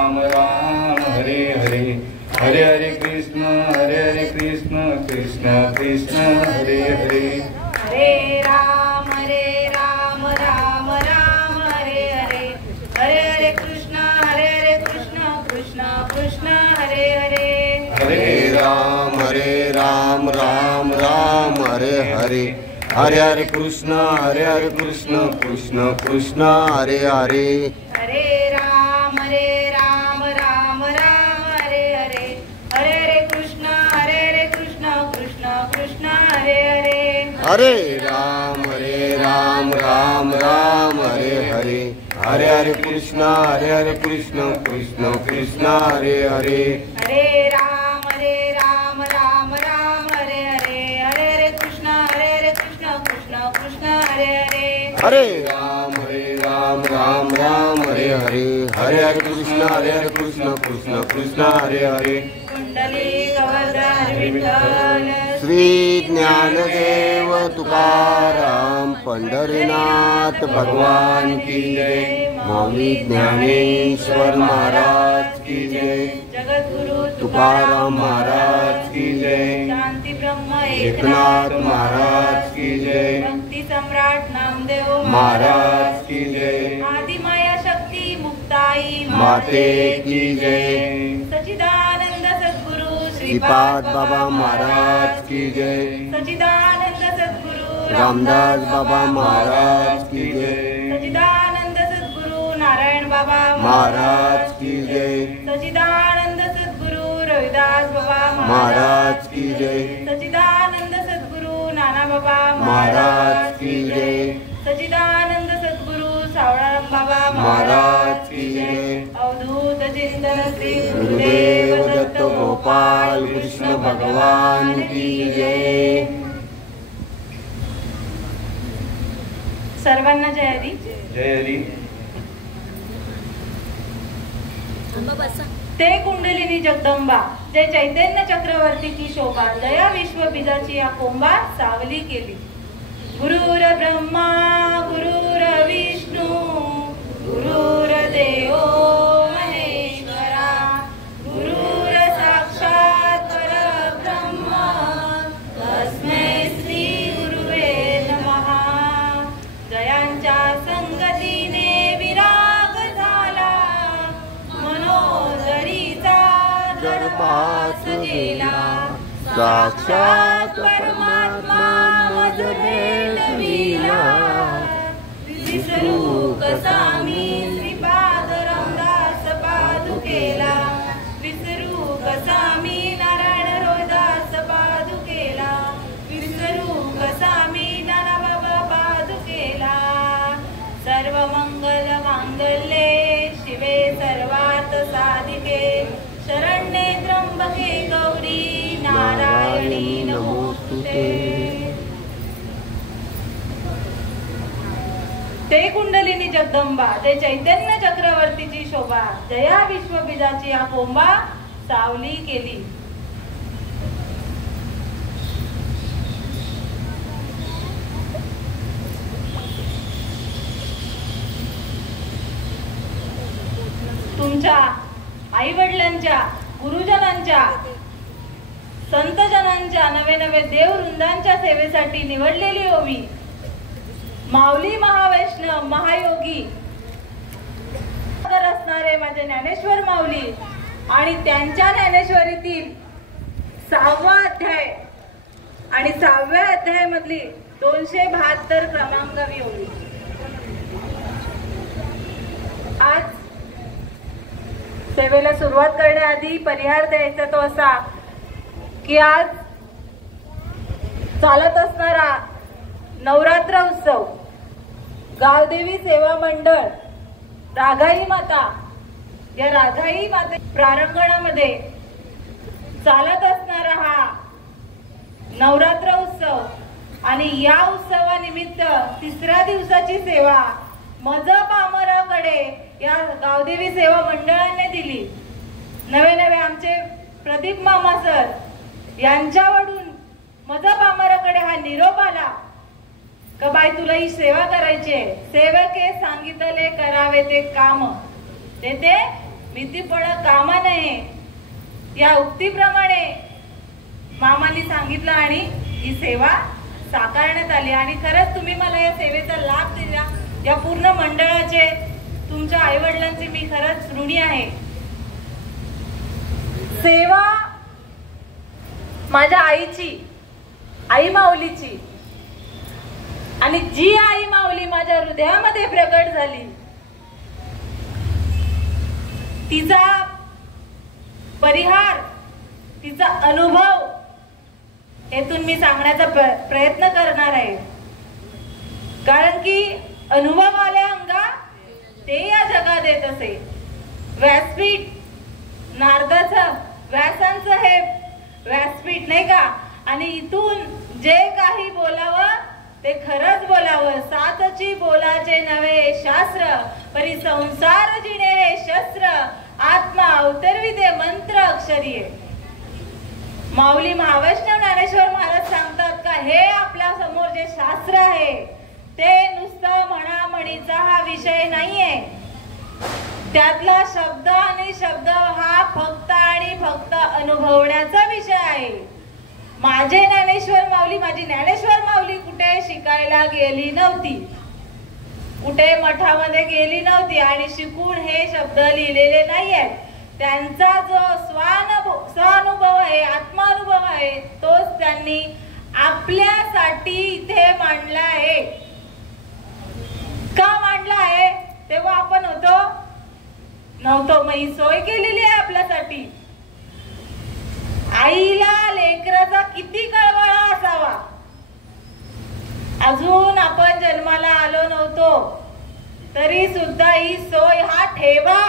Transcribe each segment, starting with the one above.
राम राम हरे हरे, हरे हरे कृष्ण कृष्ण कृष्ण हरे हरे, हरे राम राम राम हरे हरे, हरे हरे कृष्ण कृष्ण कृष्ण हरे हरे, हरे राम राम राम हरे हरे, हरे हरे कृष्ण कृष्ण कृष्ण हरे हरे, हरे राम राम हरे हरे, हरे हरे कृष्ण कृष्ण कृष्ण हरे हरे, हरे राम राम हरे हरे, हरे हरे कृष्ण कृष्ण कृष्ण हरे हरे, हरे राम राम हरे हरे, हरे हरे कृष्ण कृष्ण कृष्ण हरे हरे, हरे राम राम हरे हरे, हरे हरे कृष्ण कृष्ण कृष्ण हरे हरे, कुंडली गवर्धन विठ्ठल श्री ज्ञानदेव तुकाराम पंढरीनाथ भगवान की जय, स्वामी ज्ञानेश्वर महाराज की जय, जगद्गुरु तुकाराम महाराज की जय, शांती ब्रह्म एकनाथ महाराज की जय, भक्ती सम्राट नामदेव महाराज की जय, आदि माया शक्ती मुक्ताई माते की जय, सच्चिदानंद सद्गुरु श्रीपाद बाबा महाराज की जय, सच्चिदानंद सद्गुरु रामदास बाबा महाराज की जय, सच्चिदानंद सद्गुरु नारायण बाबा महाराज की जय, सच्चिदानंद सद्गुरु रविदास बाबा महाराज की जय, सच्चिदानंद सद्गुरु नाना बाबा महाराज की जय, सच्चिदानंद सद्गुरु सावळाराम बाबा महाराज की जय, अवधूत चिंतन श्री गुरुदेव दत्त गोपाल कृष्ण भगवान की जय। सर्वांना जय हरी. जय हरी. ते कुंडलिनी जगदंबा, जे चैतन्य चक्रवर्तीची शोभा, दया विश्व बीजाची या कोंबा सावली केली. गुरुर ब्रह्मा गुरुर विष्णू गुरुर देव महेश्वरा, गुरुर साक्षात परब्रह्म तस्मै श्री गुरुवे नमः. जयांच्या संगतीने विराग झाला, मनोदरीचा गर्भास गेला, साक्षात परमात्मा मज भेटविला, विसरू कसा मी श्रीपाद रामदास पादुकेला, विसरू कसा मी नारायण रोहिदास पादुकेला, विसरू कसा मी नानाबाबा पादुकेला. सर्व मंगल मांगल्ये शिवे सर्वार्थ साधिके, शरण्ये त्र्यंबके गौरी नारायणी नमोस्तुते. ते कुंडलिनी जगदंबा, ते चैतन्य चक्रवर्तीची शोभा, जया विश्व बीजाची या कोंबा सावली केली. तुमच्या आई वडिलांच्या, गुरुजनांच्या, संतजनांच्या, नवे नवे देव वृंदांच्या सेवेसाठी निवडलेली ओवी माऊली महावैष्णव महायोगी असणारे माझे ज्ञानेश्वर माऊली आणि त्यांच्या ज्ञानेश्वरीतील 6वा अध्याय आणि 6व्या अध्यायामधली 272 क्रमांकावी ओवी. आज सेवेला सुरुवात करण्याआधी परिहार द्यायचा तो असा की आज चालत असणारा नवरात्र उत्सव, गावदेवी सेवा मंडळ राघाई माता, या राघाई माते प्रांगणामध्ये चालत असणारा हा नवरात्र उत्सव आणि या उत्सवानिमित्त 3ऱ्या दिवसाची सेवा मज पामराकडे या गावदेवी सेवा मंडळाने दिली. नवे नवे आमचे प्रदीप मामा सर यांच्याकडून मज पामराकडे हा निरोप आला का बाई तुला ही सेवा करायची, सेवके सांगितले करावे ते काम, ते भीतीपण कामा नये या उक्तीप्रमाणे मामांनी सांगितलं आणि ही सेवा साकारण्यात आली. आणि खरंच तुम्ही मला या सेवेचा लाभ दिला. या पूर्ण मंडळाचे तुमच्या आई वडिलांची मी खरंच ऋणी आहे. सेवा माझ्या आईची, आई माऊलीची, आणि जी आई माऊली माझ्या हृदयामध्ये प्रकट झाली तिचा परिहार, तिचा अनुभव येथून मी सांगण्याचा प्रयत्न करणार आहे. कारण की अनुभव आल्या अंगा ते या जगात येत असे. व्यासपीठ नारदाचं व्यासांचं हे व्यासपीठ नाही का. आणि इथून जे काही बोलावं ते खरंच बोलावं. सातची बोलाचे नवे शास्त्र, परी संसार जिणे हे शस्त्र, आत्मा अवतरवी दे मंत्र अक्षरीय. माऊली महावैष्णव ज्ञानेश्वर महाराज सांगतात का हे आपल्या समोर जे शास्त्र आहे ते नुसतं म्हणामणीचा हा विषय नाहीये. त्यातला शब्द आणि शब्द हा फक्त आणि फक्त अनुभवण्याचा विषय आहे. माझे ज्ञानेश्वर माऊली, माझी ज्ञानेश्वर माऊली कुठे शिकायला गेली नव्हती, कुठे मठामध्ये गेली नव्हती आणि शिकून हे शब्द लिहिलेले नाहीयेत. त्यांचा जो स्वानुभव आहे, आत्मानुभव आहे, तोच त्यांनी आपल्यासाठी इथे मांडला आहे. का मांडला आहे? तेव्हा आपण नव्हतो, मग ही सोय केलेली आहे आपल्यासाठी. आईला लेकराचा किती कळवळा असावा. अजून आपण जन्माला आलो नव्हतो तरी सुद्धा ही सोय, हा ठेवा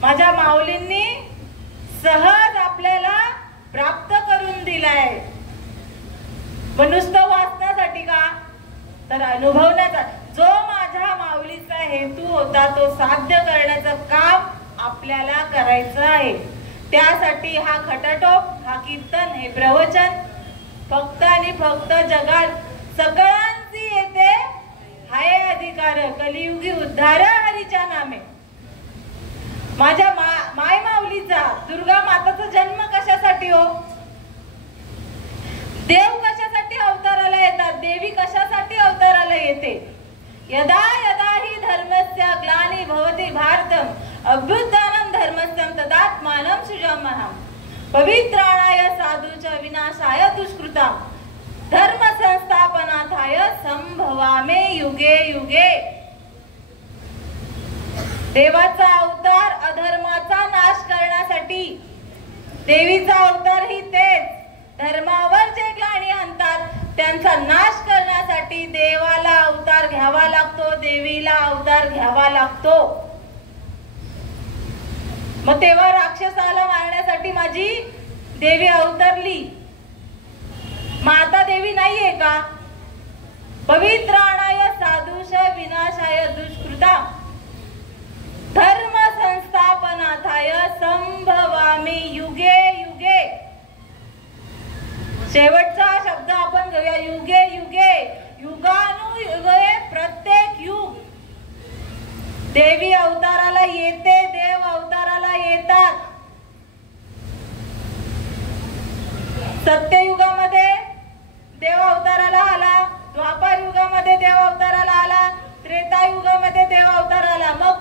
माझ्या माऊलींनी सहज आपल्याला प्राप्त करून दिलाय. नुसतं वाचण्यासाठी का, तर अनुभवण्याचा. जो माझ्या माऊलीचा हेतू होता तो साध्य करण्याचं काम आपल्याला करायचं आहे. त्यासाठी हा खटाटोप, हा कीर्तन, हे प्रवचन फक्त आणि फक्त जगात सगळ्यांची येते हाय अधिकार. कलियुगी उद्धार हरीच्या नामे. माझ्या माय माऊलीचा, दुर्गा माताचा जन्म कशासाठी हो? देव कशासाठी अवताराला येतात? देवी कशासाठी अवताराला येते? यदा यदा हि धर्मस्य ग्लानी भवति भारतम अभ्युत्थानं धर्मस्य तदात्मानं सृजाम्यहम्. पवित्राणाय साधूच विनाशाय दुष्कृता धर्म संस्थापनार्थाय संभवामे युगे युगे. देवाचा अवतार अधर्माचा नाश करण्यासाठी, देवीचा अवतार ही तेच. धर्मावर जे ग्लानी आणतात त्यांचा नाश करण्यासाठी देवाला अवतार घ्यावा लागतो, देवीला अवतार घ्यावा लागतो. मग तेव्हा राक्षसाला मारण्यासाठी माझी देवी अवतरली. माता देवी नाहीये का? पवित्राणाय साधूष विनाशाय दुष्कृता धर्म संस्थापनार्थाय संभवामी युगे युगे. शेवटचा शब्द आपण घेऊया, युगे युगे. युगानुयुगे, प्रत्येक युग देवी अवताराला येते, देव अवताराला येतात. सत्ययुगामध्ये देव अवताराला आला, द्वापार युगामध्ये देव अवताराला आला, त्रेता युगामध्ये देव अवताराला. मग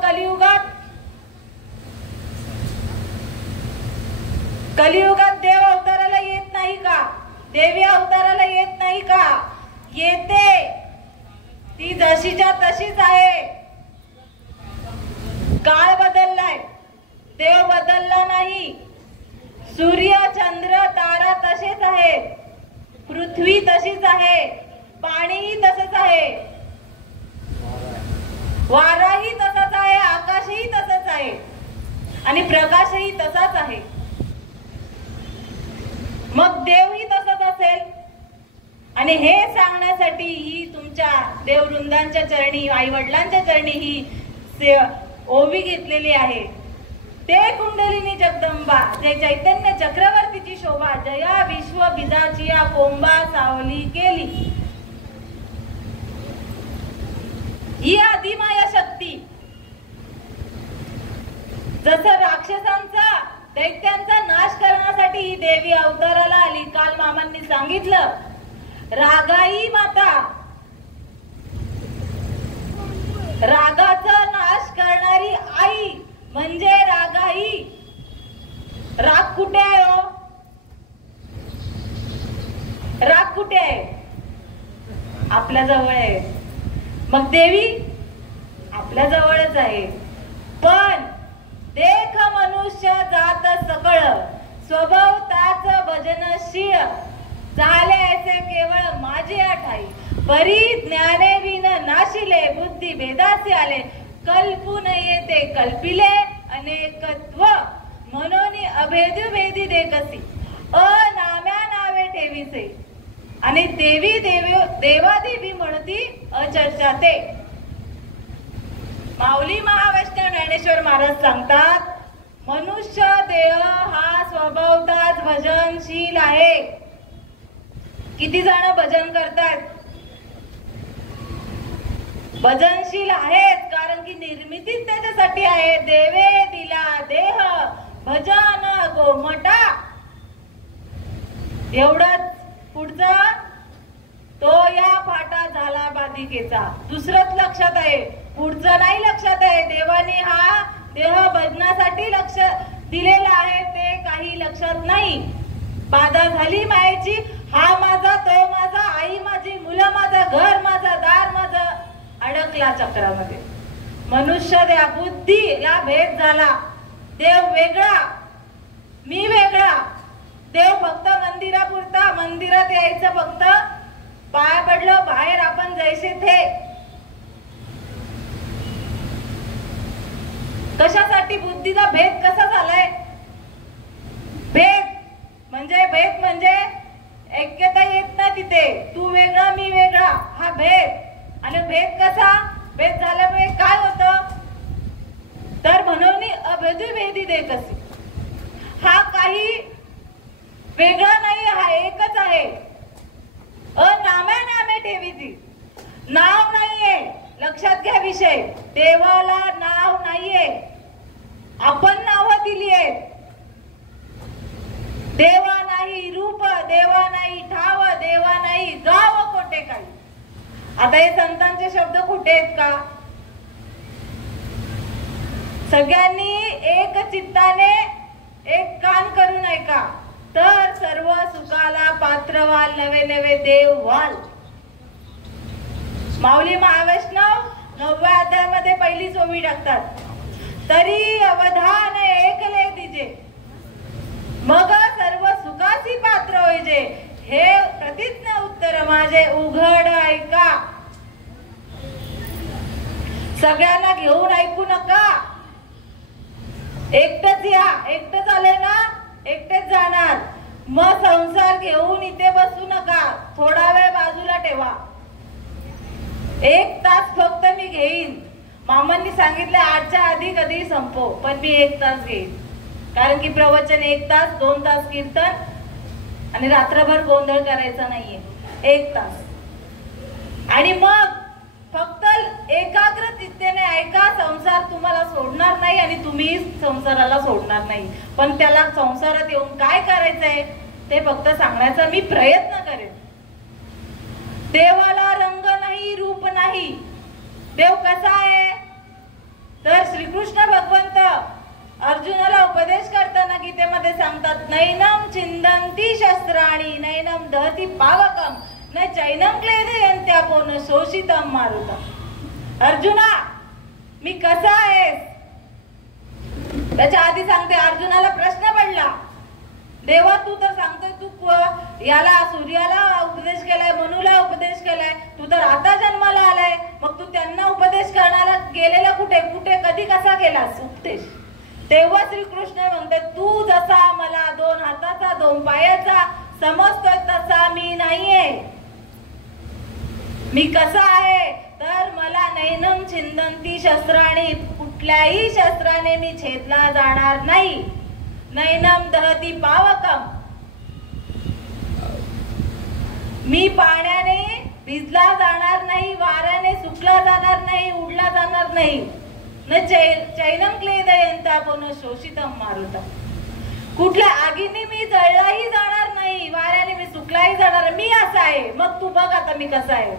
कलियुगात देव अवताराला येत नाही का? देवी अवताराला येत नाही का? येते. ती जशीच्या तशीच आहे. काळ बदललाय, देव बदलला नाही. सूर्य चंद्र तारा तसेच आहेत, पृथ्वी तशीच आहे, पाणीही तसंच आहे, वाराही तसाच आहे, आकाशही तसंच आहे आणि प्रकाशही तसाच आहे. मग देवही तसंच असेल. आणि हे सांगण्यासाठी ही तुमच्या देववृंदांच्या चरणी, आई वडिलांच्या चरणी ही ओवी घेतलेली आहे. ते कुंडलिनी जगदंबा, जय चैतन्य चक्रवर्तीची शोभा, जया विश्व बीजाची कोंबा सावली केली. ही आदिमाया शक्ती जसं राक्षसांचा दैत्यांचा नाश करण्यासाठी ही देवी अवताराला आली. काल मामांनी सांगितलं, रागाई माता, रागाचा नाश करणारी आई म्हणजे रागाई. राग कुठे आहे हो? राग कुठे आहे? आपल्या जवळ आहे. मग देवी आपल्या जवळच आहे. पण देख मनुष्य जात सकळ, स्वभाव ताच भजनशील, झाले ऐसे केवळ माझे ठाई, परी ज्ञाने विन नाशिले, बुद्धी भेदासी आले, कल्पून येते कल्पिले अनेकत्व, म्हणून अभेदू भेदी देखसी, अनाम्या नावे ठेवीसे, आणि देवी देवादेवी म्हणती अचर्चाते. माऊली महावैष्णव ज्ञानेश्वर महाराज सांगतात, मनुष्य देह हा स्वभावताच भजनशील आहे. किती जण भजन करतात? भजनशील आहेत, कारण की निर्मितीच त्याच्यासाठी आहे. देवे दिला देह भजन गोमटा. एवढंच. पुढचं, तो या फाटा झाला बाधिकेचा. दुसरंच लक्षात आहे, पुढचं नाही लक्षात आहे. देवाने हा देह भजनासाठी लक्ष दिलेला आहे, ते काही लक्षात नाही. बाधा झाली मायेची, हा माझा तो माझा, आई माझी, मुलं माझा, घर माझा, दार माझा, अडकला चक्रामध्ये. मनुष्य द्या बुद्धीला भेद झाला. देव वेगळा, मी वेगळा. देव फक्त मंदिरापुरता, मंदिरात यायचं फक्त पाया पडलं, बाहेर आपण जैसे थे. कशासाठी बुद्धीचा भेद कसा झालाय? भेद म्हणजे ऐक्यता येत नाही तिथे. तू वेगळा मी वेगळा, हा भेद. आणि भेद कसा? भेद झाल्यामुळे काय होतं? तर म्हणून अभेदू भेदी देखसी. हा काही वेगळा नाही, हा एकच आहे. अनाम्या नामे ठेवीची. नाव नाहीये, लक्षात घ्या विषय. देवाला नाव नाहीये, आपण नावं दिली आहेत. देवा नाही रूप, देवा नाही ठाव, देवा नाही गाव कोठे काही. आता हे संतांचे शब्द कुठे आहेत का? सगळ्यांनी एक चित्ताने एक कान करून ऐका, तर सर्व सुखाला पात्र व्हाल, नवे नवे देव व्हाल. माऊली महावैष्णव 9व्या अध्यायामध्ये पहिली ओवी टाकतात, तरी अवधान ऐकले दिजे, मग सर्व सुखाची पात्र होईजे. हे प्रतिज्ञा उत्तर माझे उघड ऐका. सगळ्यांना घेऊन ऐकू नका. एकटच या. एकटच आले ना, एकटेच जाणार. मग संसार घेऊन इथे बसू नका. थोडा वेळ बाजूला ठेवा. 1 तास फक्त मी घेईन. मामांनी सांगितले 8च्या आधी कधी संपव, पण मी 1 तास घेईन. कारण की प्रवचन 1 तास, 2 तास कीर्तन, आणि रात्रभर गोंधळ करायचा नाहीये. 1 तास. आणि मग फक्त एकाग्र चित्तेने ऐका. संसार तुम्हाला सोडणार नाही आणि तुम्ही संसाराला सोडणार नाही. पण त्याला संसारात येऊन काय करायचंय ते फक्त सांगण्याचा मी प्रयत्न करेन. देवाला रंग नाही, रूप नाही. देव कसा आहे? तर श्रीकृष्ण भगवंत अर्जुनाला उपदेश करताना गीतेमध्ये सांगतात, नैनम चिंदंती शस्त्राणी नैनम दहती पावकम न चैनम क्लेदयन्त्यापो न शोषितम मारुतम. अर्जुना, मी कसा आहेस? त्याच्या आधी सांगते, अर्जुनाला प्रश्न पडला, देवा तू तर सांगतोय तू याला सूर्याला उपदेश केलाय, मनुला उपदेश केलाय, तू तर आता जन्माला आलाय, मग तू त्यांना उपदेश करणारा गेलेला कुठे कुठे कधी कसा केलास उपदेश? तेव्हा श्रीकृष्ण म्हणते, तू जसा मला 2 हाताचा 2 पायाचा समजतोय तसा मी नाहीये. मी कसा आहे? तर मला नैनम छिंदंती शस्त्राणी, कुठल्याही शस्त्राने मी छेदला जाणार नाही. नैनम दहती पावकम, मी पाण्याने भिजला जाणार नाही, वाऱ्याने सुकला जाणार नाही, उडला जाणार नाही. न चैनम क्लेदयंता पुनः शोषितम मारुता. कुठल्या आगीने मी जळलाही जाणार नाही, वाऱ्याने मी सुकलाही जाणार, मी असा आहे. मग तू बघ आता मी कसा आहे.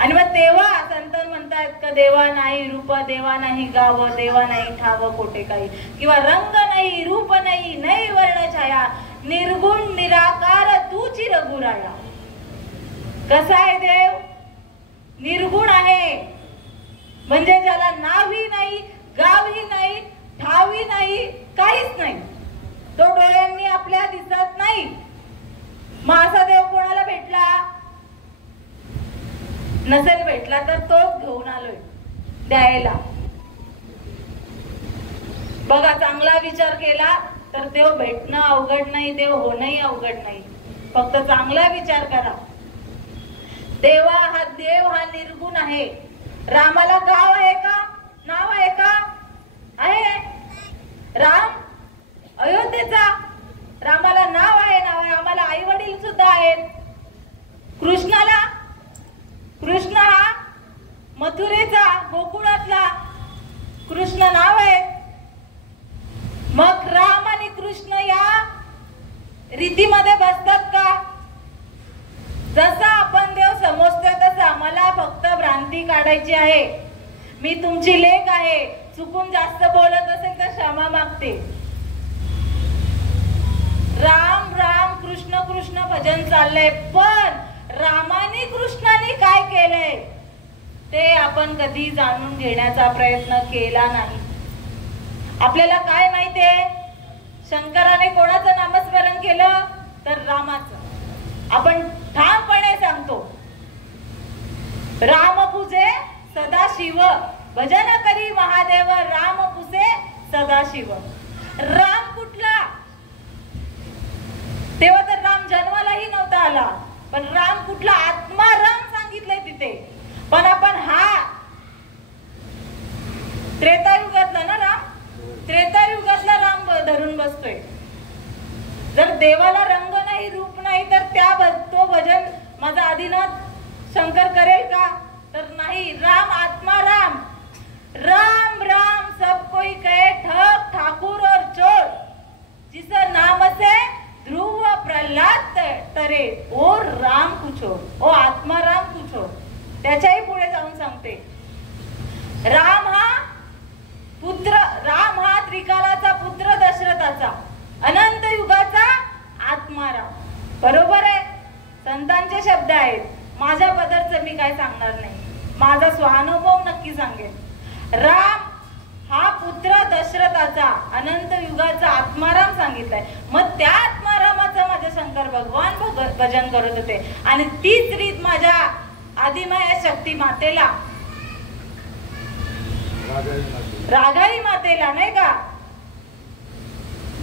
आणि मग तेव्हा संत म्हणतात का देवा नाही रूप, देवा नाही गाव, देवा नाही ठाव कोठे काही, किंवा रंग नाही, रूप नाही, नाही वर्ण छाया, निर्गुण निराकार तूची रघुराया. कसा आहे देव? निर्गुण आहे, म्हणजे ज्याला नावही नाही, गावही नाही, ठावही नाही, काहीच नाही. तो डोळ्यांनी आपल्या दिसत नाही. मग असा देव कोणाला भेटला? नसेल भेटला तर तोच घेऊन आलोय द्यायला. बघा, चांगला विचार केला तर देव भेटणं अवघड नाही, देव होणंही अवघड नाही. फक्त चांगला विचार करा. देव हा निर्गुण आहे. रामाला गाव आहे का? नाव आहे का? आहे. राम अयोध्येचा, रामाला नाव आहे, रामाला आई वडील सुद्धा आहेत. कृष्णाला, कृष्ण हा मथुरेचा, गोकुळातला कृष्ण नाव आहे. मग राम आणि कृष्ण या रीतीमध्ये बसतात का? जसा आपण देव समजतोय तसा. मला फक्त भ्रांती काढायची आहे. मी तुमची लेक आहे. चुकून जास्त बोलत असेल तर क्षमा मागते. राम राम कृष्ण कृष्ण भजन चाललंय, पण रामाने कृष्णाने काय केलंय ते आपण कधी जाणून घेण्याचा प्रयत्न केला नाही. आपल्याला काय माहितीये? शंकराने कोणाचं नामस्मरण केलं तर रामाचं. आपण ठामपणे सांगतो, राम पूजे सदाशिव, भजन करी महादेव, राम पुसे सदाशिव. राम कुठला? तेव्हा तर राम जन्मालाही नव्हता आला, पण राम कुठला? आत्मा राम सांगितलंय तिथे. पण आपण हा त्रेतायुगातला ना राम, त्रेतायुगातला राम धरून बसतोय. जर देवाला रंग नाही, रूप नाही, तर तो भजन माझा आदिनाथ शंकर करेल का? तर नाही. राम आत्मा राम. राम राम सब कोई कहे, ठग ठाकुर और चोर, जिस नाम से ध्रुव प्रहलाद तरे, ओ राम कुछो, ओ आत्मा राम कुछो. त्याच्याही पुढे जाऊन सांगते, राम हा त्रिकालाचा पुत्र, दशरथाचा, अनंत युगाचा आत्माराम. बरोबर आहे. संतांचे शब्द आहेत. माझ्या पदरचं मी काय सांगणार नाही, माझा स्वानुभव नक्की सांगेन. राम हा पुत्र दशरथाचा, अनंत युगाचा आत्माराम सांगितलाय. मग त्या आत्मारामाचं माझे शंकर भगवान भजन करत होते. आणि तीच रीत माझ्या आदिमाया शक्ती मातेला, रागाई मातेला, नाही का?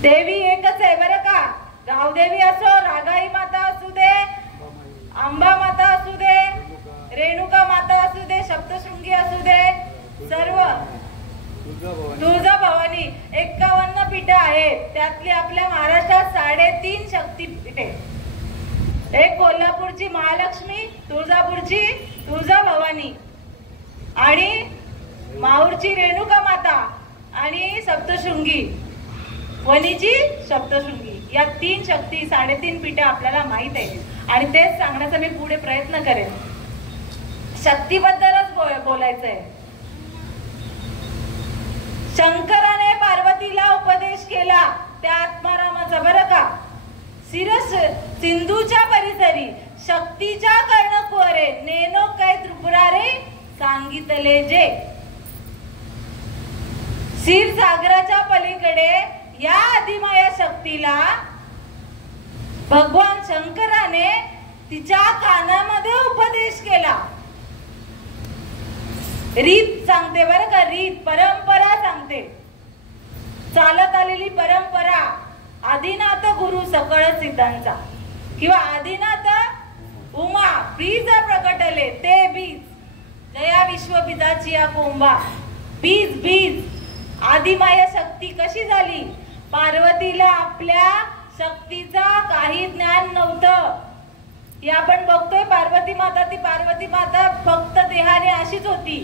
देवी एकच आहे बरं का. गावदेवी असो, रागाई माता असू दे, अंबा माता असू दे, रेणुका माता असू दे, सप्तशृंगी असू दे, सर्व तुळजा भवानी 51 पीठ आहेत. त्यातली आपल्या महाराष्ट्रात 3.5 शक्तीपीठे. एक कोल्हापूरची महालक्ष्मी, तुळजापूरची तुळजा भवानी, आणि माहूरची रेणुका माता, आणि सप्तशृंगी वणीची सप्तशृंगी. या 3 शक्ती, 3.5 पीठे आपल्याला माहित आहे. आणि तेच सांगण्याचा मी पुढे प्रयत्न करेन. शक्तीबद्दलच बोलायचंय. शंकराने पार्वतीला उपदेश केला त्या आत्मारामाचा बरं का. शिरस सिंधूच्या परिसरी शक्तीच्या कर्णकुवरे, नेनो काय त्रिपुरारे सांगितले जे. क्षीरसागराच्या पलीकडे या आदिमाया शक्तीला भगवान शंकराने तिच्या कानामध्ये उपदेश केला. रीत सांगते बरं का, रीत, परंपरा सांगते. चालत आलेली परंपरा. आदिनाथ गुरु सकळ सिद्धांचा, किंवा आदिनाथ उमा बीज प्रकटले ते बीज, जया विश्वबीजाची या कोंबा. बीज आदिमाया शक्ती कशी झाली? पार्वतीला आपल्या शक्तीचा काही ज्ञान नव्हतं. हे आपण बघतोय. पार्वती माता, ती पार्वती माता फक्त देहाने अशीच होती,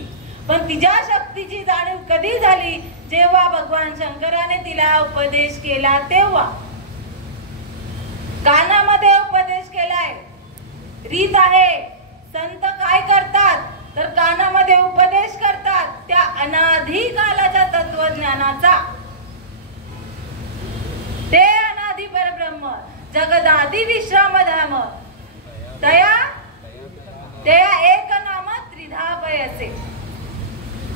पण तिच्या शक्तीची जाणीव कधी झाली? जेव्हा भगवान शंकराने तिला उपदेश केला तेव्हा. कानामध्ये उपदेश केलाय, रीत आहे. संत काय करतात तर कानामध्ये उपदेश करतात त्या अनाधी कालाच्या तत्वज्ञानाचा. ते अनादी परब्रह्म जगदादी विश्रामधाम तया एक नाम त्रिधा पयसे.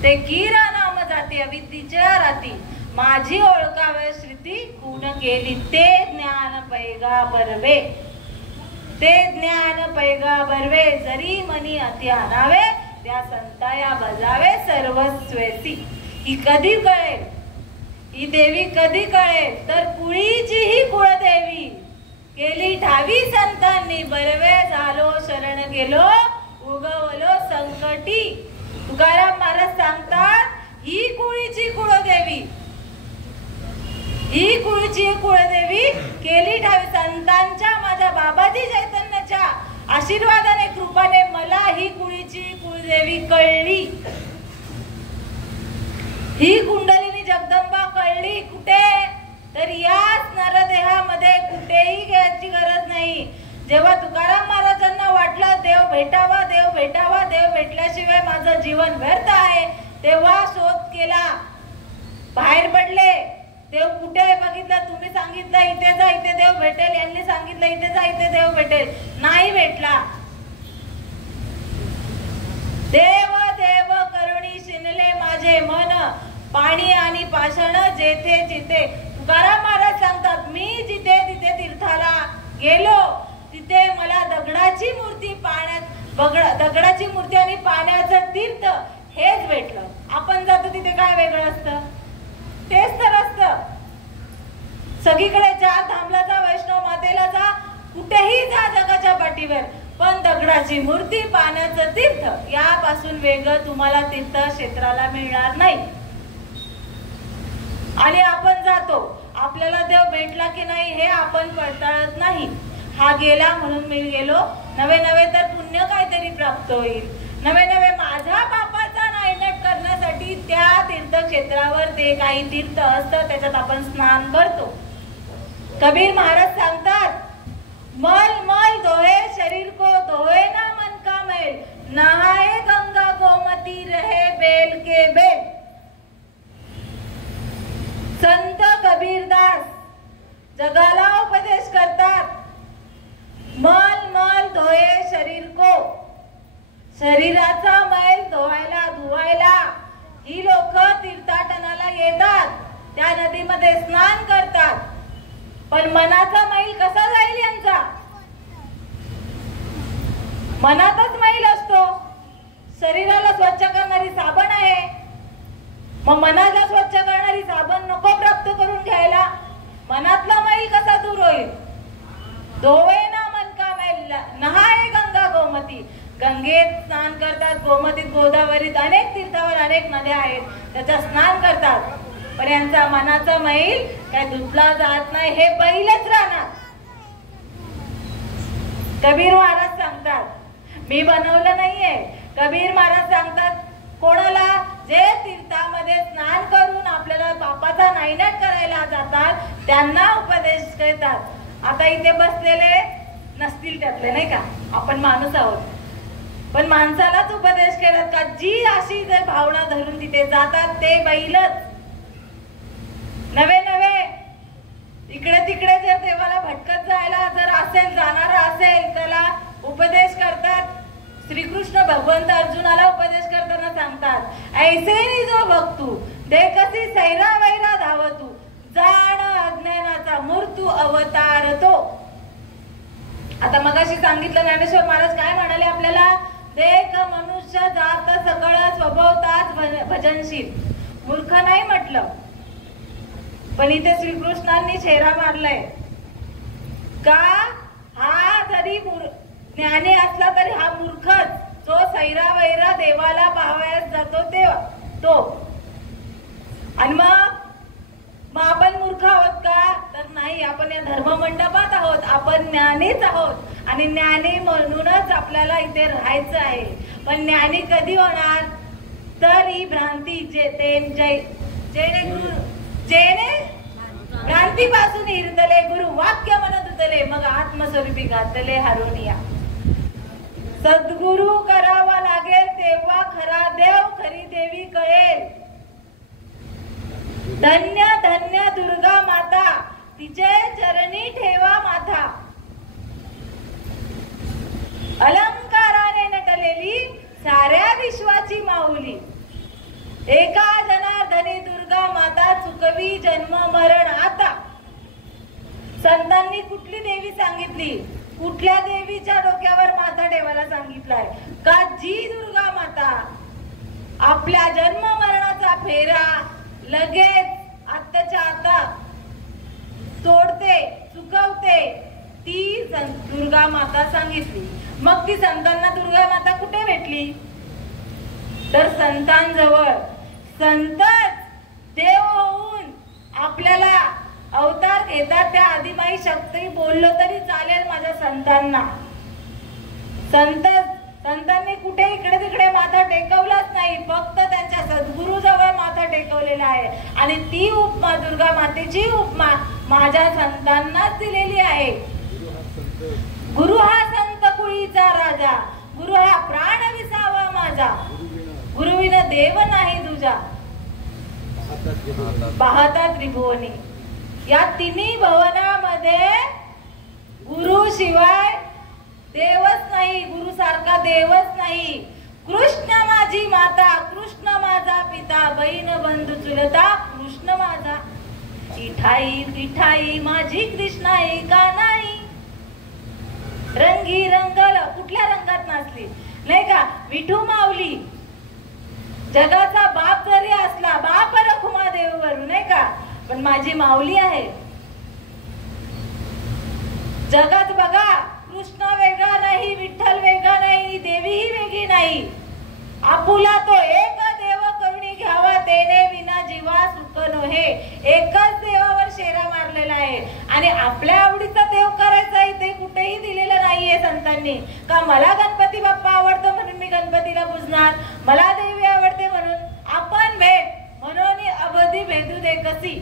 ते कीर नाम जाती अविद्येच्या राती माझी ओळखावे श्रुती खून केली. ते ज्ञान पैगा बरवे, ते ज्ञान पैगा बरवे. जरी मनी अति आणावे त्या संताया बजावे सर्वस्वेसी. ही कधी कळेल? ही देवी कधी कळेल तर कुळीची ही कुळदेवी केली ठावी संतांनी. बरवे झालो शरण गेलो उगवलो संकटी. तुकाराम महाराज सांगतात ही कुळीची कुळदेवी, ही कुळची कुळदेवी केली ठावी संतांच्या माझ्या बाबाजी चैतन्याच्या आशीर्वादाने कृपाने मला ही कुळीची कुळदेवी कळली. ही कुंडलिनी जगदंबा कळली कुठे तर याच नरदेहामध्ये. कुठेही घ्यायची गरज नाही. जेव्हा तुकाराम महाराजांना वाटलं देव भेटावा, देव भेटावा, देव भेटल्याशिवाय माझं जीवन व्यर्थ आहे, तेव्हा शोध केला, बाहेर पडले. देव कुठे बघितलं? तुम्ही सांगितलं इथे जा इथे देव भेटेल, यांनी सांगितलं इथे जा इथे देव भेटेल, नाही भेटला. देव देव करुणी शिनले माझे मन, पाणी आणि पाषाण जेथे जिथे. तुकाराम महाराज सांगतात मी जिथे तिथे तीर्थाला गेलो तिथे मला दगडाची मूर्ती पाण्यात, दगडाची मूर्ती आणि पाण्याचं तीर्थ हेच भेटलं. आपण जातो तिथे काय वेगळं असतं? तेच तर असतं. सगळीकडे चार धामला जा, वैष्णव मातेला जा, कुठेही जा जगाच्या पाठीवर, पण दगडाची मूर्ती पाण्याचं तीर्थ यापासून वेगळं तुम्हाला तीर्थ क्षेत्राला मिळणार नाही. आणि आपण जातो, आपल्याला देव भेटला की नाही हे आपण पडताळत नाही. हा गेला म्हणून मी गेलो, नवे नवे तर पुण्य काहीतरी प्राप्त होईल, नवे नवे माझ्या पापाचा नायनाट करण्यासाठी त्या तीर्थक्षेत्रावर ते काही तीर्थ असतं त्याच्यात आपण स्नान करतो. कबीर महाराज सांगतात मल मल धोए शरीर को धोए ना मन का मैल, नहाए गंगा गोमती रहे बेल के बेल. संत कबीरदास जगाला उपदेश करतात मल मल धोए शरीर को, शरीराचा मैल धुवायला धुवायला ही लोक तीर्थाटनाला येतात, त्या नदीमध्ये स्नान करतात. पण मनाचा मैल कसा जाईल यांचा? मनातच मैल असतो. शरीराला स्वच्छ करणारी साबण आहे, मग मनाला स्वच्छ करणारी साबण नको प्राप्त करून घ्यायला? मनातला मैल कसा दूर होईल? धोवे ना मन का मैल, नहाए गंगा गोमती. गंगेत स्नान करतात, गोमतीत, गोदावरीत, अनेक तीर्थावर अनेक नद्या आहेत, त्याचा स्नान करतात. पण यांचा मनाचा मैल काय धुतला जात नाही, हे बैलच राहणार. कबीर महाराज सांगतात मी बनवलं नाहीये. कबीर महाराज सांगतात कोणाला? जे तीर्थामध्ये स्नान करून आपल्याला पापाचा नायनाट करायला जातात त्यांना उपदेश करतात. आता इथे बसलेले नसतील त्यातले, नाही का? आपण माणूस आहोत, पण माणसालाच उपदेश केला का? जी अशी जर भावना धरून तिथे जातात ते बैलच. नवे नवे इकडे तिकडे जर देवाला भटकत जायला जर असेल, जाणार असेल, त्याला उपदेश करतात. श्रीकृष्ण भगवंत अर्जुनाला उपदेश करताना सांगतात ऐसे नि जो भक्तू देखसी सैरा वैरा धावतू, जाण अज्ञानाचा मूर्तू अवतारतो. आता मगाशी सांगितलं ज्ञानेश्वर महाराज काय म्हणाले आपल्याला? देख मनुष्य जात सकळ स्वभावताच भजनशील. मूर्ख नाही म्हटलं, पण इथे श्रीकृष्णांनी चेहरा मारलाय का? हा जरी ज्ञानी असला तरी हा मूर्खच, जो सैरा वैरा देवाला पाहावयास जातो तो. आणि मग आपण मूर्ख आहोत का? तर नाही, आपण या धर्म मंडपात आहोत, आपण ज्ञानीच आहोत. आणि ज्ञानी म्हणूनच आपल्याला इथे राहायचं आहे. पण ज्ञानी कधी होणार? तर ही भ्रांती जेणे भ्रांतीपासून हिरतले गुरु वाक्य म्हणत उतले मग आत्मस्वरूपी घातले हरुनिया. सद्गुरु करावा लागेल तेव्हा खरा देव खरी देवी कळेल. धन्य धन्य दुर्गा माता तिचे चरणी ठेवा माथा. अलंकाराने नटलेली साऱ्या विश्वाची माऊली. एका जनार्दनी दुर्गा माता चुकवी जन्म मरण आता. संतांनी कुठली देवी सांगितली? कुठल्या देवीच्या डोक्यावर माथा ठेवायला सांगितलाय? का जी दुर्गा माता आपल्या जन्म मरणाचा फेरा लगेच आत्ताच्या आता तोडते चुकवते ती दुर्गा माता सांगितली. मग ती संतांना दुर्गा माता कुठे भेटली? तर संतांजवळ. संतच देव होऊन आपल्याला अवतार घेतात. त्या आदिमाई शक्ती बोललो तरी चालेल माझ्या संतांना. संतांनी कुठे इकडे तिकडे माथा टेकवलाच नाही. फक्त त्यांच्या सद्गुरु जवळ माथा टेकवलेला आहे. आणि ती उपमा दुर्गा मातेची उपमा माझ्या संतांनाच दिलेली आहे. गुरु हा संत कुळीचा राजा. गुरु हा प्राण विसावा माझा. गुरुविना देव नाही तुझा. पाहता त्रिभुवनी. या तिन्ही भवनामध्ये गुरु शिवाय देवच नाही. गुरु सारखा देवच नाही. कृष्ण माझी माता, कृष्ण माझा पिता, बहीण बंधू चुलता कृष्ण माझा. इठाई विठाई माझी कृष्णाई का नाही. रंगी रंगल कुठल्या रंगात नाचली नाही का. विठू माऊली जगाचा बाप जरी असला, बाप रखुमा देववरून नाही का, पण माझी माऊली आहे. जगात बघा कृष्ण वेगळा नाही, विठ्ठल वेगळा नाही, देवीही वेगळी नाही. आपुला तो एक देव करुणी घ्यावा तेने विना जीवा सुख नोहे. एकच देवावर शेरा मारलेला आहे. आणि आपल्या आवडीचा देव करायचा इथे कुठेही दिलेलं नाहीये संतांनी. का मला गणपती बाप्पा आवडतो म्हणून मी गणपतीला पूजणार, मला देवी आवडते म्हणून. आपण भेट म्हणून अबधी भेदू दे कशी.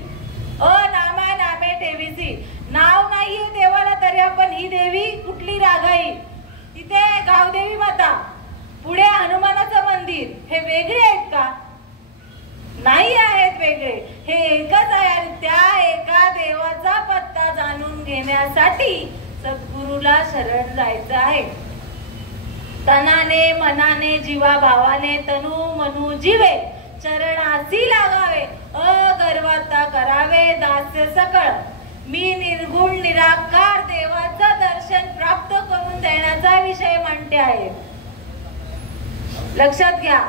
नामा नामे ठेवीसी. नाव नाहीये देवाला तरी आपण ही देवी कुठली रागाई. तिथे गावदेवी माता, पुढे हनुमानाचं मंदिर, हे वेगळे आहेत का? नाही आहेत वेगळे. हे एकच आहे. आणि त्या एका देवाचा पत्ता जाणून घेण्यासाठी सद्गुरूला शरण जायचं आहे. तनाने मनाने जीवा भावाने तनु मनु जीवे चरणासी लागावे. अगर्वाता करावे दास्य सकळ. मी निर्गुण निराकार देवाचं दर्शन प्राप्त करून देण्याचा विषय मांडते आहे. लक्षात घ्या.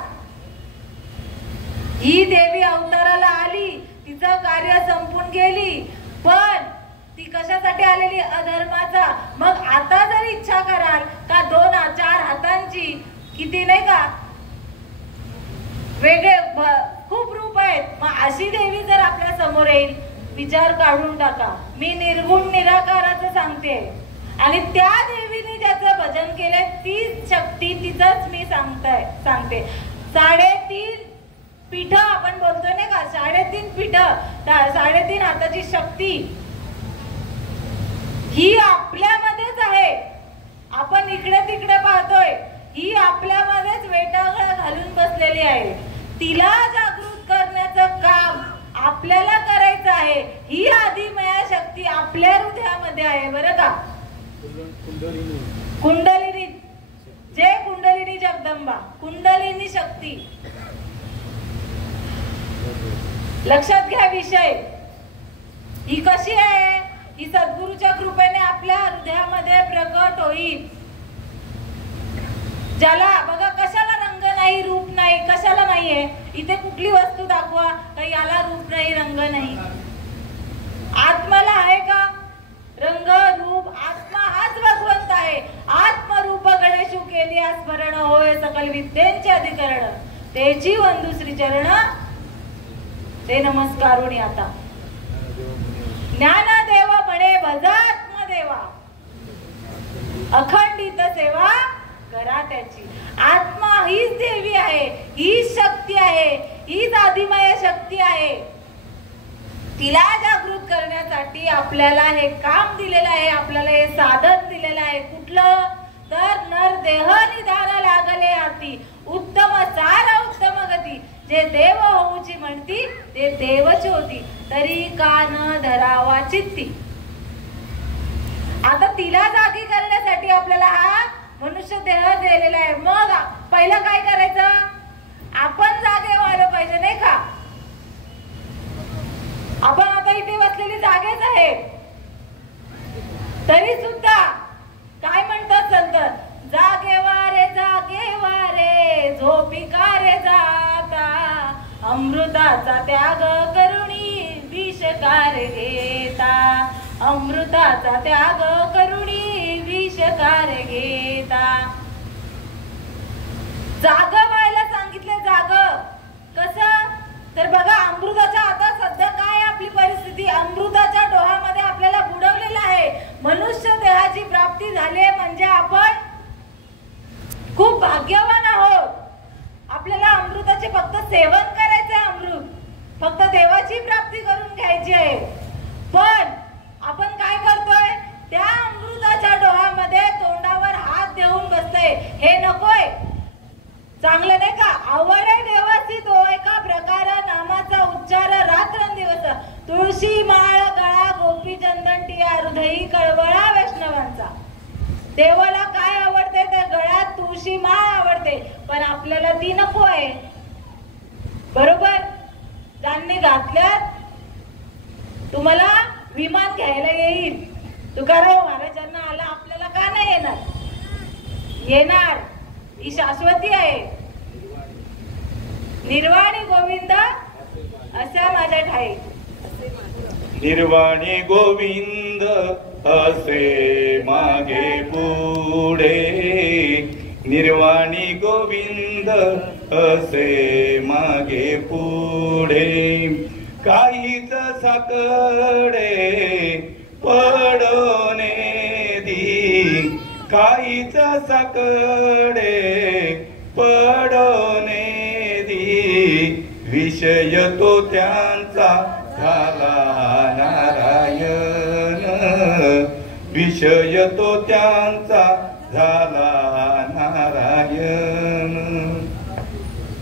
ही देवी अवताराला आली, तिचं कार्य संपून गेली, पण ती कशासाठी आलेली? अधर्माचा. मग आता जर इच्छा कराल का 2-4 हातांची किती नाही का वेगळे खूप रूप आहेत, मग अशी देवी जर आपल्या समोर येईल, विचार काढून टाका. मी निर्गुण निराकाराचं सांगते. आणि त्या देवीने ज्याचं भजन केलंय तीच शक्ती, तिचंच मी सांगते. 3.5 पीठ आपण बोलतोय नाही का, 3.5 पीठ, 3.5 हाताची शक्ती ही आपल्यामध्येच आहे. आपण इकडे तिकडे पाहतोय, ही आपल्यामध्येच वेटागळा घालून बसलेली आहे. तिला जागृत करण्याचं काम आपल्याला करायचं आहे. ही आदिमया शक्ती आपल्या हृदयामध्ये आहे बरं का. कुंडलिनी, जे कुंडलिनी जगदंबा, कुंडलिनी शक्ती. लक्षात घ्या विषय. ही कशी आहे? ही सद्गुरूच्या कृपेने आपल्या हृदयामध्ये प्रकट होईल. ज्याला बघा कशाला रंग नाही, रूप नाही, कशाला नाहीये. इथे कुठली वस्तू दाखवा का याला रूप नाही, रंग नाही. आत्माला आहे का रंग रूप? आत्मा हाच भगवंत आहे. आत्मरूप गणेशू केली स्मरण होय सकल विद्येचे अधिकरण. तेची वंदू श्री चरण ते नमस्कारुणी. आता ज्ञानदेव म्हणे भजात्मदेवा, अखंडित सेवा करा त्याची. आत्मा हीच देवी आहे, हीच शक्ती आहे. आदिमय शक्ती आहे. तिला जागृत करण्यासाठी आपल्याला हे काम दिलेलं आहे, आपल्याला हे साधन दिलेलं आहे. कुठलं तर नर देह निधान लागले हाती, उत्तम सार उत्तम गती, जे देव होऊची म्हणती ते देवच होती, तरी कान धरावा चित्ती. आता तिला जागी करण्यासाठी आपल्याला हा मनुष्य देह दिलेला आहे. मग पहिलं काय करायचं, आपण जागे व्हायला पाहिजे नाही का. आपण आता इथे बसलेली जागेच आहे, तरी सुद्धा काय म्हणतात संत, जागे वारे झोपी का रे जाता, अमृताचा त्याग करुणी विष का रे घेता, अमृताचा त्याग करुणी विष का रे घेता. जाग व्हायला सांगितले. जाग कसं तर बघा, अमृताच्या आता सध्या काय आपली परिस्थिती, अमृताच्या डोहामध्ये आपल्याला बुडवलेलं आहे. मनुष्य देहाची प्राप्ती झाली म्हणजे आपण खूप भाग्यवान आहोत. आपल्याला अमृताचे फक्त सेवन करायचे आहे, अमृत फक्त देवाची प्राप्ती करून घ्यायची आहे. पण आपण काय करतोय, त्या अमृताच्या डोहामध्ये तोंडावर हात देऊन बसतोय. हे नकोय, चांगलं नाही का. आवड आहे देवाची तो एका प्रकार, नामाचा उच्चार रात्रंदिवस, तुळशी माळ गळा गोपी चंदन टिया, हृदयी कळवळा वैष्णवांचा. देवाला काय आवडते, त्या गळ्यात तुळशी माळ आवडते, पण आपल्याला ती नको आहे. बरोबर, ज्यांनी घातल्यात तुम्हाला विमान घ्यायला येईल, तुकाराम महाराजांना आला, आपल्याला का नाही येणार, येणार. ही शाश्वती आहे. निर्वाणी गोविंद असा माझ्या ठाई, निर्वाणी गोविंद असे मागे पुढे, निर्वाणी गोविंद असे मागे पुढे, काहीच साकडे पडोने दी, काहीच साकडे पडोने दी, विषय तो त्यांचा झाला नारायण, विषय तो त्यांचा झाला नारायण.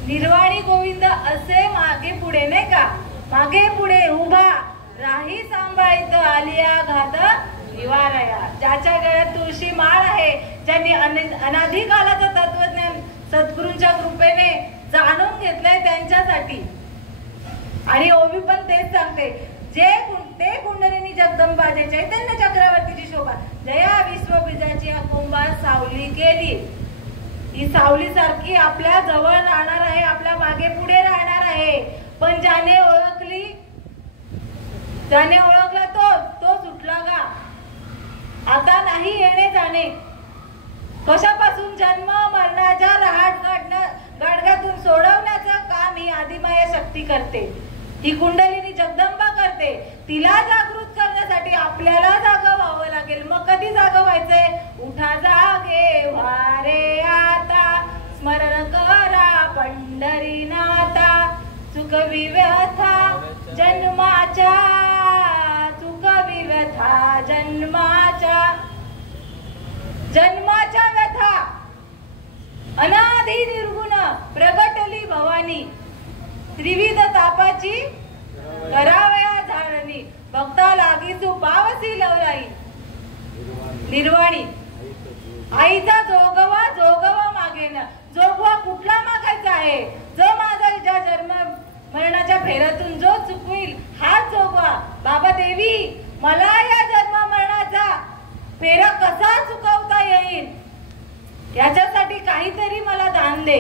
निर्वाणी गोविंद असे मागे पुढे नाही का, मागे पुढे उभा राही सांभाळीत आलिया घात निवाराया. ज्याच्या गळ्यात तुळशी माळ आहे, ज्यांनी अनाधी कालाचं तत्वज्ञान सद्गुरूंच्या कृपेने जाणून घेतलंय त्यांच्यासाठी. आणि ओवी पण तेच सांगते, जे ते कुंडलिनी जगदंबा, जे चैतन्य चक्रवर्तीची शोभा, जया विश्वबीजाची कुंभार सावली केली. ही सावली सारखी आपल्या जवळ राहणार आहे, आपल्या मागे पुढे राहणार आहे. पण ज्याने ओळखली, ज्याने ओळखला तो सुटला का. आता नाही येणे जाणे. कशापासून, जन्म मरणाच्या रहाट गाडग्यातून सोडवण्याचं काम ही आदिमाया शक्ती करते, ही कुंडलिनी जगदंबा करते. तिला जागृत करण्यासाठी आपल्याला जागं व्हावं लागेल. मग कधी जागं व्हायचंय, उठा जागे वारे आता, स्मरण करा पंढरीनाथा, चुकवी व्यथा जन्माच्या, चुकवी व्यथा जन्माच्या, जन्माच्या व्यथा अनादी निर्गुण प्रगटली भवानी, त्रिविध तापाची करावया झाडणी, भक्ता लागीसू पावसी लवलाई. निर्वाणी आईचा जोगवा जोगवा मागेन. जोगवा कुठला मागायचा आहे, जो माझा ज्या जन्म मरणाच्या फेऱ्यातून जो चुकविल हाच जोगवा. बाबा देवी, मला या जन्म मरणाचा फेरा कसा चुकवता येईल, याच्यासाठी काहीतरी मला दान दे.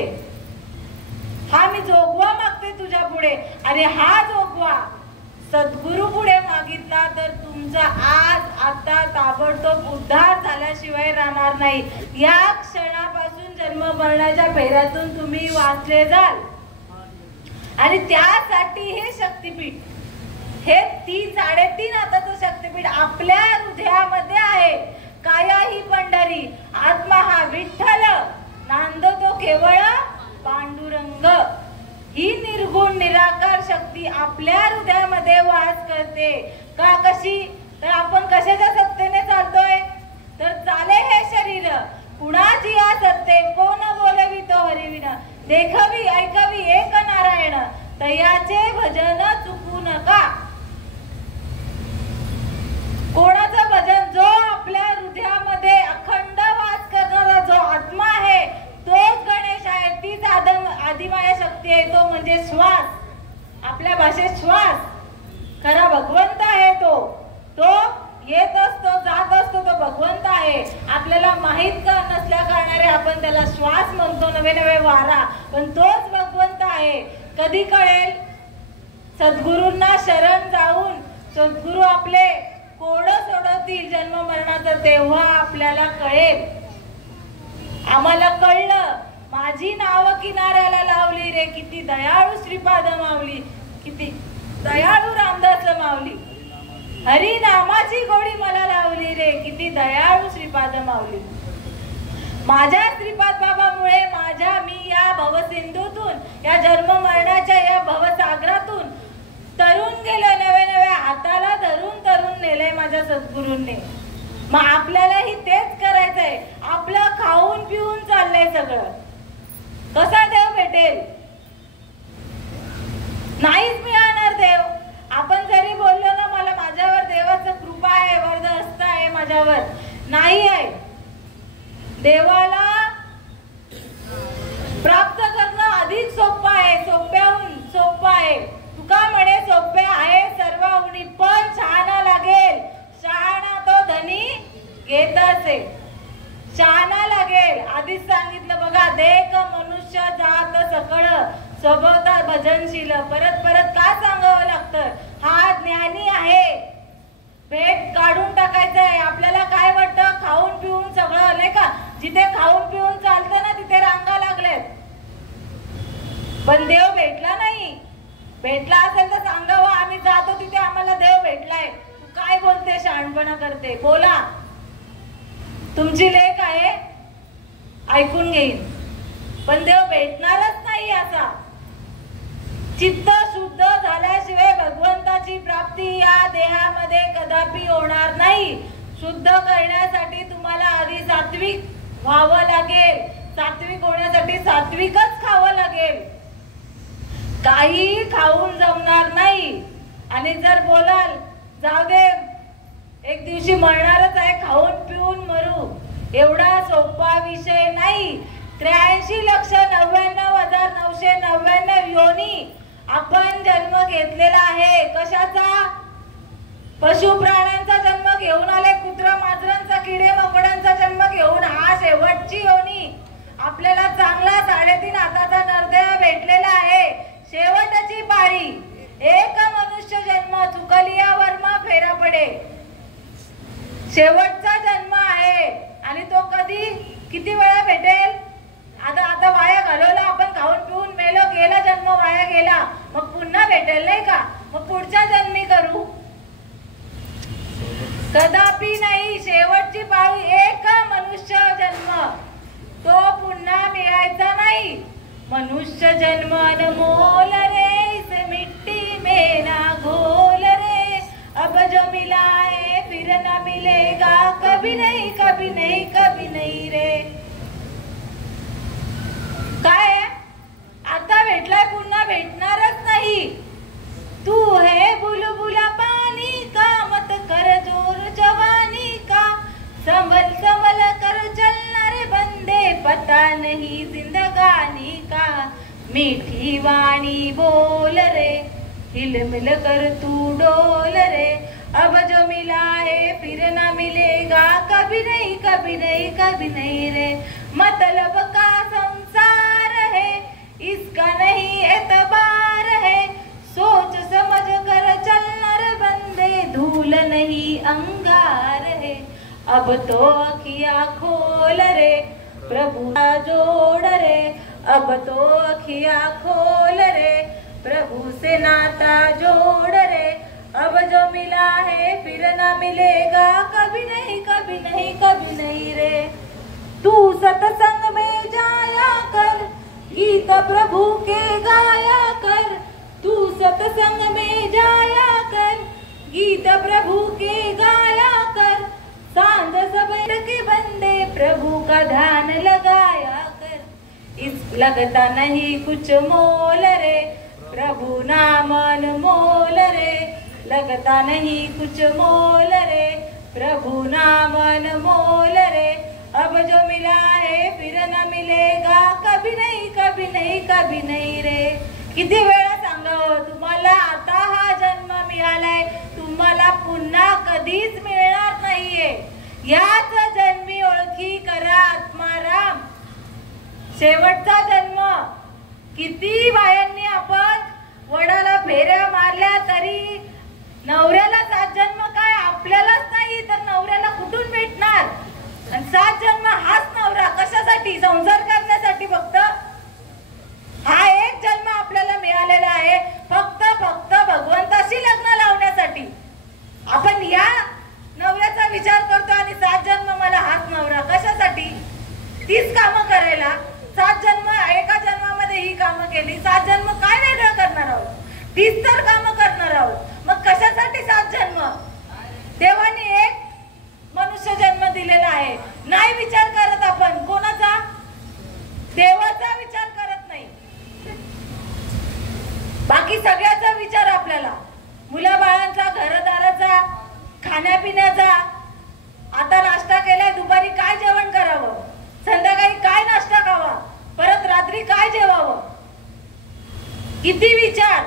हा मी जोगवा मागते तुझ्या पुढे. आणि हा जोगवा सद्गुरु पुढे मागितला तर तुमचा आज आता ताबडतोब उद्धार झाल्याशिवाय राहणार नाही. या क्षणापासून जन्म मरणाच्या फेऱ्यातून तुम्ही वाचले जाल. आणि त्यासाठी हे शक्तिपीठ, हे 3-3.5 हाताचं शक्तिपीठ आपल्या हृदयामध्ये आहे. काया ही पंढरी, आत्मा हा विठ्ठल, नांदतो केवळ पांडुरंग. ही निर्गुण निराकार का कशी? तर आपण कशाच्या सत्तेने चालतोय? तर चाले हे शरीर कुणाची या सत्ते, कोण बोलवी तो हरिविना, देखवी ऐकवी एक नारायण, तयाचे भजन चुकू नका. कोणाचं भजन? जो आपल्या हृदयामध्ये अखंड वास करणारा जो आत्मा आहे तोच गणेश आहे, तीच आदिमाया शक्ती आहे, तो म्हणजे श्वास. आपल्या भाषेत श्वास खरा भगवंत आहे. तो येत असतो, जात असतो, तो भगवंत आहे. आपल्याला माहित नसल्या कारणाने आपण त्याला श्वास म्हणतो, नवे नवे वारा, पण तोच भगवंत आहे. कधी कळेल? सद्गुरूंना शरण जाऊन सद्गुरू आपले कोड सोडवतील जन्म मरणाचं, तेव्हा आपल्याला कळेल. आम्हाला कळलं, माझी नाव किनाऱ्याला लावली रे, किती दयाळू श्रीपाद माऊली, किती दयाळू रामदास माऊली, हरी नामाची गोडी मला लावली रे, किती दयाळू श्रीपाद माऊली. माझ्या श्रीपाद बाबामुळे मी या भवसिंधूतून, या जन्म मरणाच्या या भवसागरातून तरुण गेलो, नव्या नव्या हाताला धरून तरुण नेलंय माझ्या सद्गुरूंनी. मग आपल्यालाही तेच करायचंय. आपलं खाऊन पिऊन चाललंय सगळं. कसा देव भेटेल? नाहीच मिळणार देव. आपण जरी बोललो ना, मला माझ्यावर देवाचं कृपा आहे, वरद हस्त आहे माझ्यावर, नाही आहे. देवाला प्राप्त करणं अधिक सोपं आहे, सोप्याहून सोपं आहे. तुका म्हणे सोपे आहे सर्वाहुनी, पण शहाणा लागेल. शहाणा तो धनी घेत असे, शहाणा लागेल. आधीच सांगितलं बघा, देख मनुष्य जात सकळ स्वभावता भजनशील. परत परत का सांगावं लागतं? हा ज्ञानी आहे. पेट काढून टाकायचं आहे. आपल्याला काय वाटतं? खाऊन पिऊन सगळं, नाही का? जिथे खाऊन पिऊन चालतं ना, तिथे रांगा लागल्यात. पण देव भेटला नाही. भेटला असेल तर सांगावं, आम्ही जातो तिथे आम्हाला देव भेटलाय. तू काय बोलते, शहाणपणा करते? बोला. तुमची लेक आहे, ऐकून घेईन, पण देव भेटणारच नाही असा. चित्त शुद्ध झाल्याशिवाय भगवंताची प्राप्ती या देहामध्ये कदापि होणार नाही. शुद्ध करण्यासाठी तुम्हाला आधी सात्विक व्हावं लागेल. सात्विक होण्यासाठी सात्विकच खावं लागेल. काही खाऊन जमणार नाही. आणि जर बोलाल जाऊ दे एक दिवशी मरणारच आहे, खाऊन पिऊन मरू, एवढा सोपा विषय नाही. 83,99,999 योनी आपण जन्म घेतलेला आहे. कशाचा? पशु प्राण्यांचा जन्म घेऊन आले, कुत्रा मांजरांचा, किडे मकोडांचा जन्म घेऊन. हा शेवटची योनी. आपल्याला चांगला 3.5 हाताचा नरदेह भेटलेला आहे. शेवटची पाळी. एक मनुष्य जन्म चुकलिया वर्मा फेरा पडे. शेवटचा जन्म आहे. आणि तो कधी किती वेळा भेटेल? आता वाया घालवला आपण, खाऊन पिऊन मेलो, गेला जन्म, वाया गेला. मग पुन्हा भेटेल नाही का? मग पुढच्या जन्मी करू? कदापि नाही. शेवटची पाळी एक मनुष्य जन्म, तो पुन्हा मिळायचा नाही. मनुष्य जन्म अनमोल रे, इस मिट्टी में ना घोल रे, अब जो मिला है फिर ना मिलेगा, कभी नहीं कभी नहीं कभी नहीं रे. काय आता भेटलाय, पुन्हा भेटणारच नाही. तू है बुलबुला पानी का, मत कर जोर जवानी का, संभल संभल कर चलना रे बंदे, पता नहीं जिंदगानी का. मीठी वाणी बोल रे, हिल मिल कर तू डोल रे, अब जो मिला है फिर ना मिलेगा, कभी नहीं कभी नहीं कभी नहीं रे. मतलब का संसार है, इसका नहीं एतबार है, सोच समझ कर चलना रे बंदे, धूल नहीं अंगार है. अब तो अखियाँ खोल रे, प्रभु जोड़ रे, अब तो अखियाँ खोल रे, प्रभु से नाता जोड़ रे, अब जो मिला है फिर ना मिलेगा, कभी नहीं कभी नहीं कभी नहीं रे. तू सत्संग में जाया कर, गीत प्रभु के गाया कर, तू सत्संग में जाया कर, गीत प्रभु के गाया कर, सांझ सवेर के बंदे प्रभु का ध्यान लगाया कर। इस लगता नहीं कुछ मोल रे, प्रभु नाम अनमोल रे, लगता नहीं कुछ मोल रे, प्रभु नाम अनमोल रे। अब जो मिला है फिर न मिलेगा, कभी नहीं कभी नहीं कभी नहीं रे। किती वेळा सांगावं तुम्हाला, आता हा जन्म मिळालाय, तुम्हाला पुन्हा कधीच मिळणार नाहीये। याच जन्मी ओळखी करा आत्माराम, शेवटचा जन्म। किती बायांनी आपण वडाला फेऱ्या मारल्या तरी नवऱ्याला 7 जन्म काय, आपल्यालाच नाही तर नवऱ्याला कुठून भेटणार? आणि 7 जन्म हाच नवरा कशासाठी? संसार करण्यासाठी फक्त। हा एक जन्म आपल्याला मिळालेला आहे फक्त भगवंताशी लग्न लावण्यासाठी। आपण या नवऱ्याचा विचार करतो आणि 7 जन्म मला हाच नवरा कशासाठी? तीच कामं करायला 7 जन्म, एका जन्मामध्ये ही कामं केली, 7 जन्म काय वेगळं करणार आहोत? तीच तर कामं करणार आहोत, मग कशासाठी 7 जन्म? देवाने एक मनुष्य जन्म दिलेला आहे, नाही विचार करत आपण कोणाचा? देवाचा विचार करत नाही। बाकी सगळ्याचा विचार आपल्याला, मुलाबाळांचा, घरदाराचा, खाण्यापिण्याचा। आता नाश्ता केलाय, दुपारी काय जेवण करावं, संध्याकाळी काय नाश्ता खावा, परत रात्री काय जेवावं, किती विचार।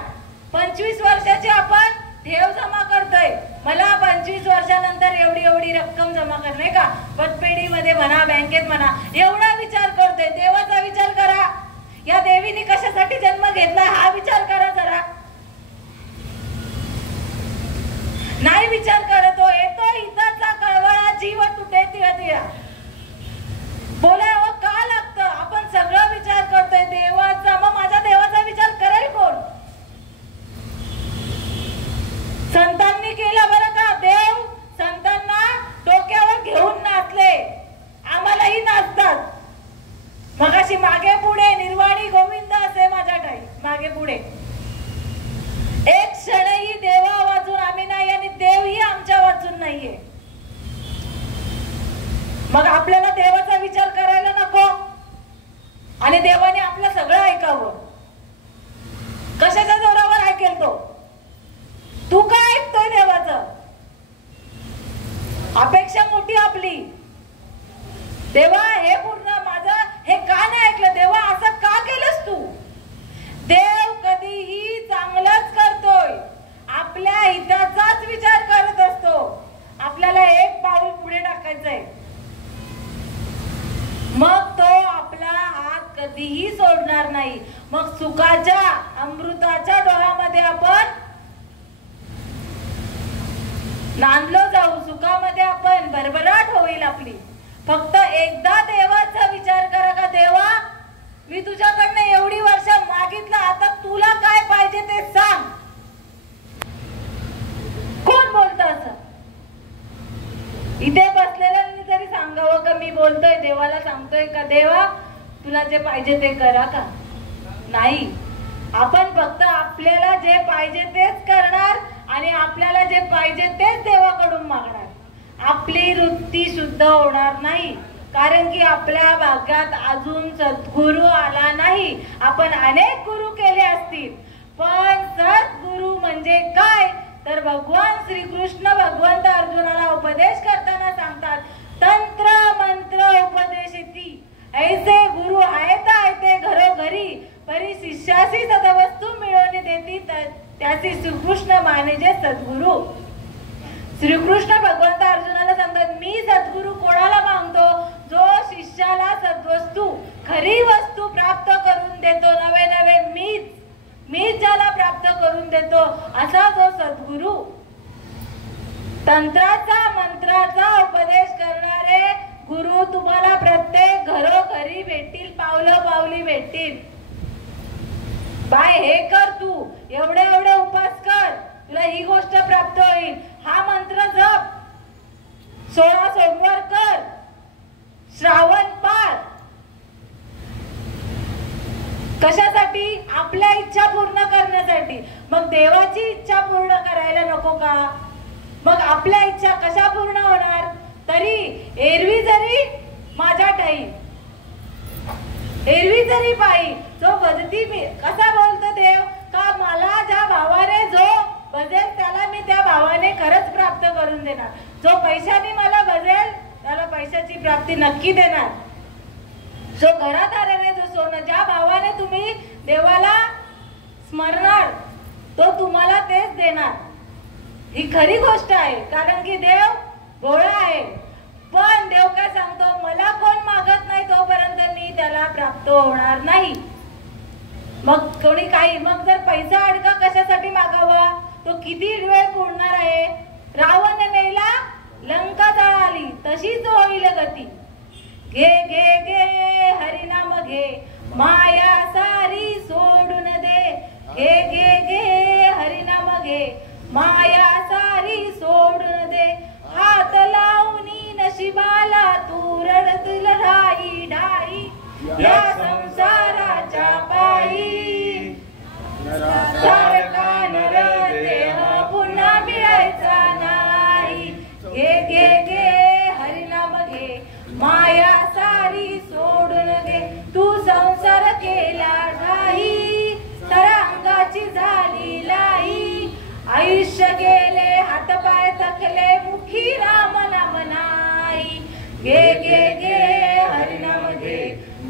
25 वर्षाचे आपण ठेव जमा करतोय, मला 25 वर्षानंतर एवढी रक्कम जमा करणे का, पतपेढीमध्ये म्हणा, बँकेत म्हणा, एवढा विचार करतोय। देवाचा विचार करा, या देवीने कशासाठी जन्म घेतला हा विचार करा जरा। नाही विचार करतो, येतो हिताचा कळवळा, जीव तुटे तिळतिळा। बोलावं का लागतं? आपण सगळं विचार करतोय देवाचा, मग माझ्या देवाचा विचार करेल कोण? संतांनी केला बरं का, देव संतांना डोक्यावर घेऊन नाचले, आम्हालाही नाचतात। मगाशी मागे पुढे निर्वाणी गोविंद असे माझ्या ठाई मागे पुढे, एक क्षणही देवा वाचून आम्ही नाही आणि देवही आमच्या वाचून नाहीये। मग आपल्याला देवाचा विचार करायला नको आणि देवाने आपलं सगळं ऐकावं? कशाच्या जोरावर ऐकेल तो? तू काय ऐकतोय देवाचं? अपेक्षा मोठी आपली, देवा हे पूर्ण माझं हे का नाही ऐकलं, देवा असं का केलंस तू? देव कधीही चांगलंच करतोय, आपल्या हिताचाच विचार करत असतो, आपल्याला एक पाऊल पुढे टाकायचंय, मग तो आपला हात कधीही सोडणार नाही। मग सुखाच्या अमृताच्या डोहामध्ये आपण नांदलो जाऊ, सुखामध्ये आपण भरभराट होईल आपली। फक्त एकदा देवाचा विचार करा का, देवा मी तुझ्याकडनं एवढी वर्ष मागितलं, आता तुला काय पाहिजे ते सांग। कोण बोलतं असं? इथे बसलेल्यांनी तरी सांगावं का मी बोलतोय, देवाला सांगतोय का देवा तुला जे पाहिजे ते करा का? नाही, आपण फक्त आपल्याला जे पाहिजे तेच करणार आणि आपल्याला जे पाहिजे तेच देवाकडून मागणार। आपली वृत्ती शुद्ध होणार नाही, कारण की आपल्या भाग्यात अजून सद्गुरू आला नाही। आपण अनेक गुरु केले असतील, पण सद्गुरू म्हणजे काय तर भगवान श्रीकृष्ण भगवंत अर्जुनाला उपदेश करताना सांगतात, तंत्र मंत्र उपदेशिती ऐसे गुरु आहेत आयते घरोघरी, परी शिष्यासी सदवस्तू मिळवून देती त्याची श्रीकृष्ण मानेजे सद्गुरू। श्रीकृष्ण भगवंत अर्जुनाला सांगतात, मी सद्गुरू कोणाला मागतो? जो शिष्याला सद्वस्तू, खरी वस्तू प्राप्त करून देतो, नवे नवे मीच ज्याला प्राप्त करून देतो असा जो सद्गुरू। तंत्राचा मंत्राचा उपदेश करणारे गुरु तुम्हाला प्रत्येक घरोघरी भेटतील, पावली भेटतील। बाय हे कर, तू एवढे उपास कर, तुला ही गोष्ट प्राप्त होईल, हा मंत्र जप, 16 सोमवार कर, श्रावण पाळ। कशासाठी? आपल्या इच्छा पूर्ण करण्यासाठी। मग देवाची इच्छा पूर्ण करायला नको का? मग आपल्या इच्छा कशा पूर्ण होणार? तरी एरवी जरी माझ्या ठाई, एरवी जरी पायी जो भजती मी, कसा बोलतो देव का मला ज्या भावाने जो भजेल त्याला मी त्या भावाने खरंच प्राप्त करून देणार. जो पैशाने मला भजेल त्याला पैशाची प्राप्ती नक्की देणार. जो घरात आल्याने जो सोनं ज्या भावाने तुम्ही देवाला स्मरणार तो तुम्हाला तेच देणार. ही खरी गोष्ट आहे, कारण की देव भोळा आहे. पण देव काय सांगतो, मला कोण मागत नाही तोपर्यंत मी त्याला प्राप्त होणार नाही. मग कोणी काही, मग जर पैसा अडका कशासाठी मागावा, तो किती वेळ पुरणार आहे. रावण मेला लंका जळाली तशीच होईल गती. घे घे घे हरिनाम घे माया सारी सोडून दे. घे घे घे हरिनाम घे माया सारी सोडून दे. हात लावणी नशिबाला तू रडतील ढाई ढाई या संसाराच्या पायी. सारखा नर देह पुन्हा मिळायचा नाही. घे घे घे हरिनाम घे माया सारी सोडून घे. तू संसार केला ढाई तरंगाची झाली लाई. आयुष्य गेले हातपाय थकले मुखी राम नाम नाही. घे घे घे हरिनाम घे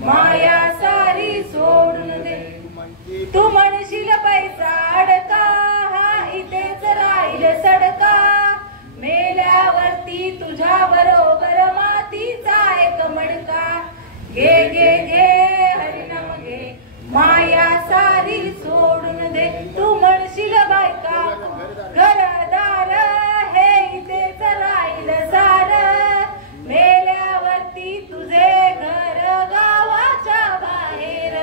माया सारी सोडून दे. तू म्हणशील पैसा अडका हा इथेच राहील सडका. मेल्यावरती तुझ्या बरोबर मातीचा एक मडका. घे घे घे हरिनाम घे माया सारी सोडून दे. तू म्हणशील बायका घरदार हे इथेच राहील सार. मेल्यावरती तुझे घर गावाच्या बाहेर.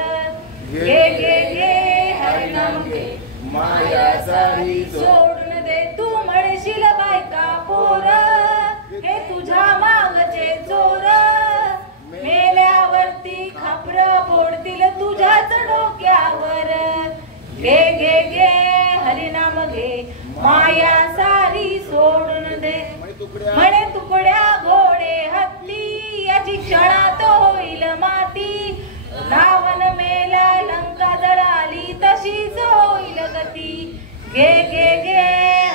घे घे घे हरिनाम घे माया सारी सोडून दे. तू म्हणशील बायका पोर हे तुझ्या मागचे चोर. मेल्यावरती खापर फोडतील तुझ्याच डोक्यावर. घे घे घे हरिनाम घे माया सारी सोडून दे. म्हणे तुकड्या घोडे हत्ती याची क्षणात होईल माती. रावण मेला लंका जळाली तशीच होईल गती. घे घे घे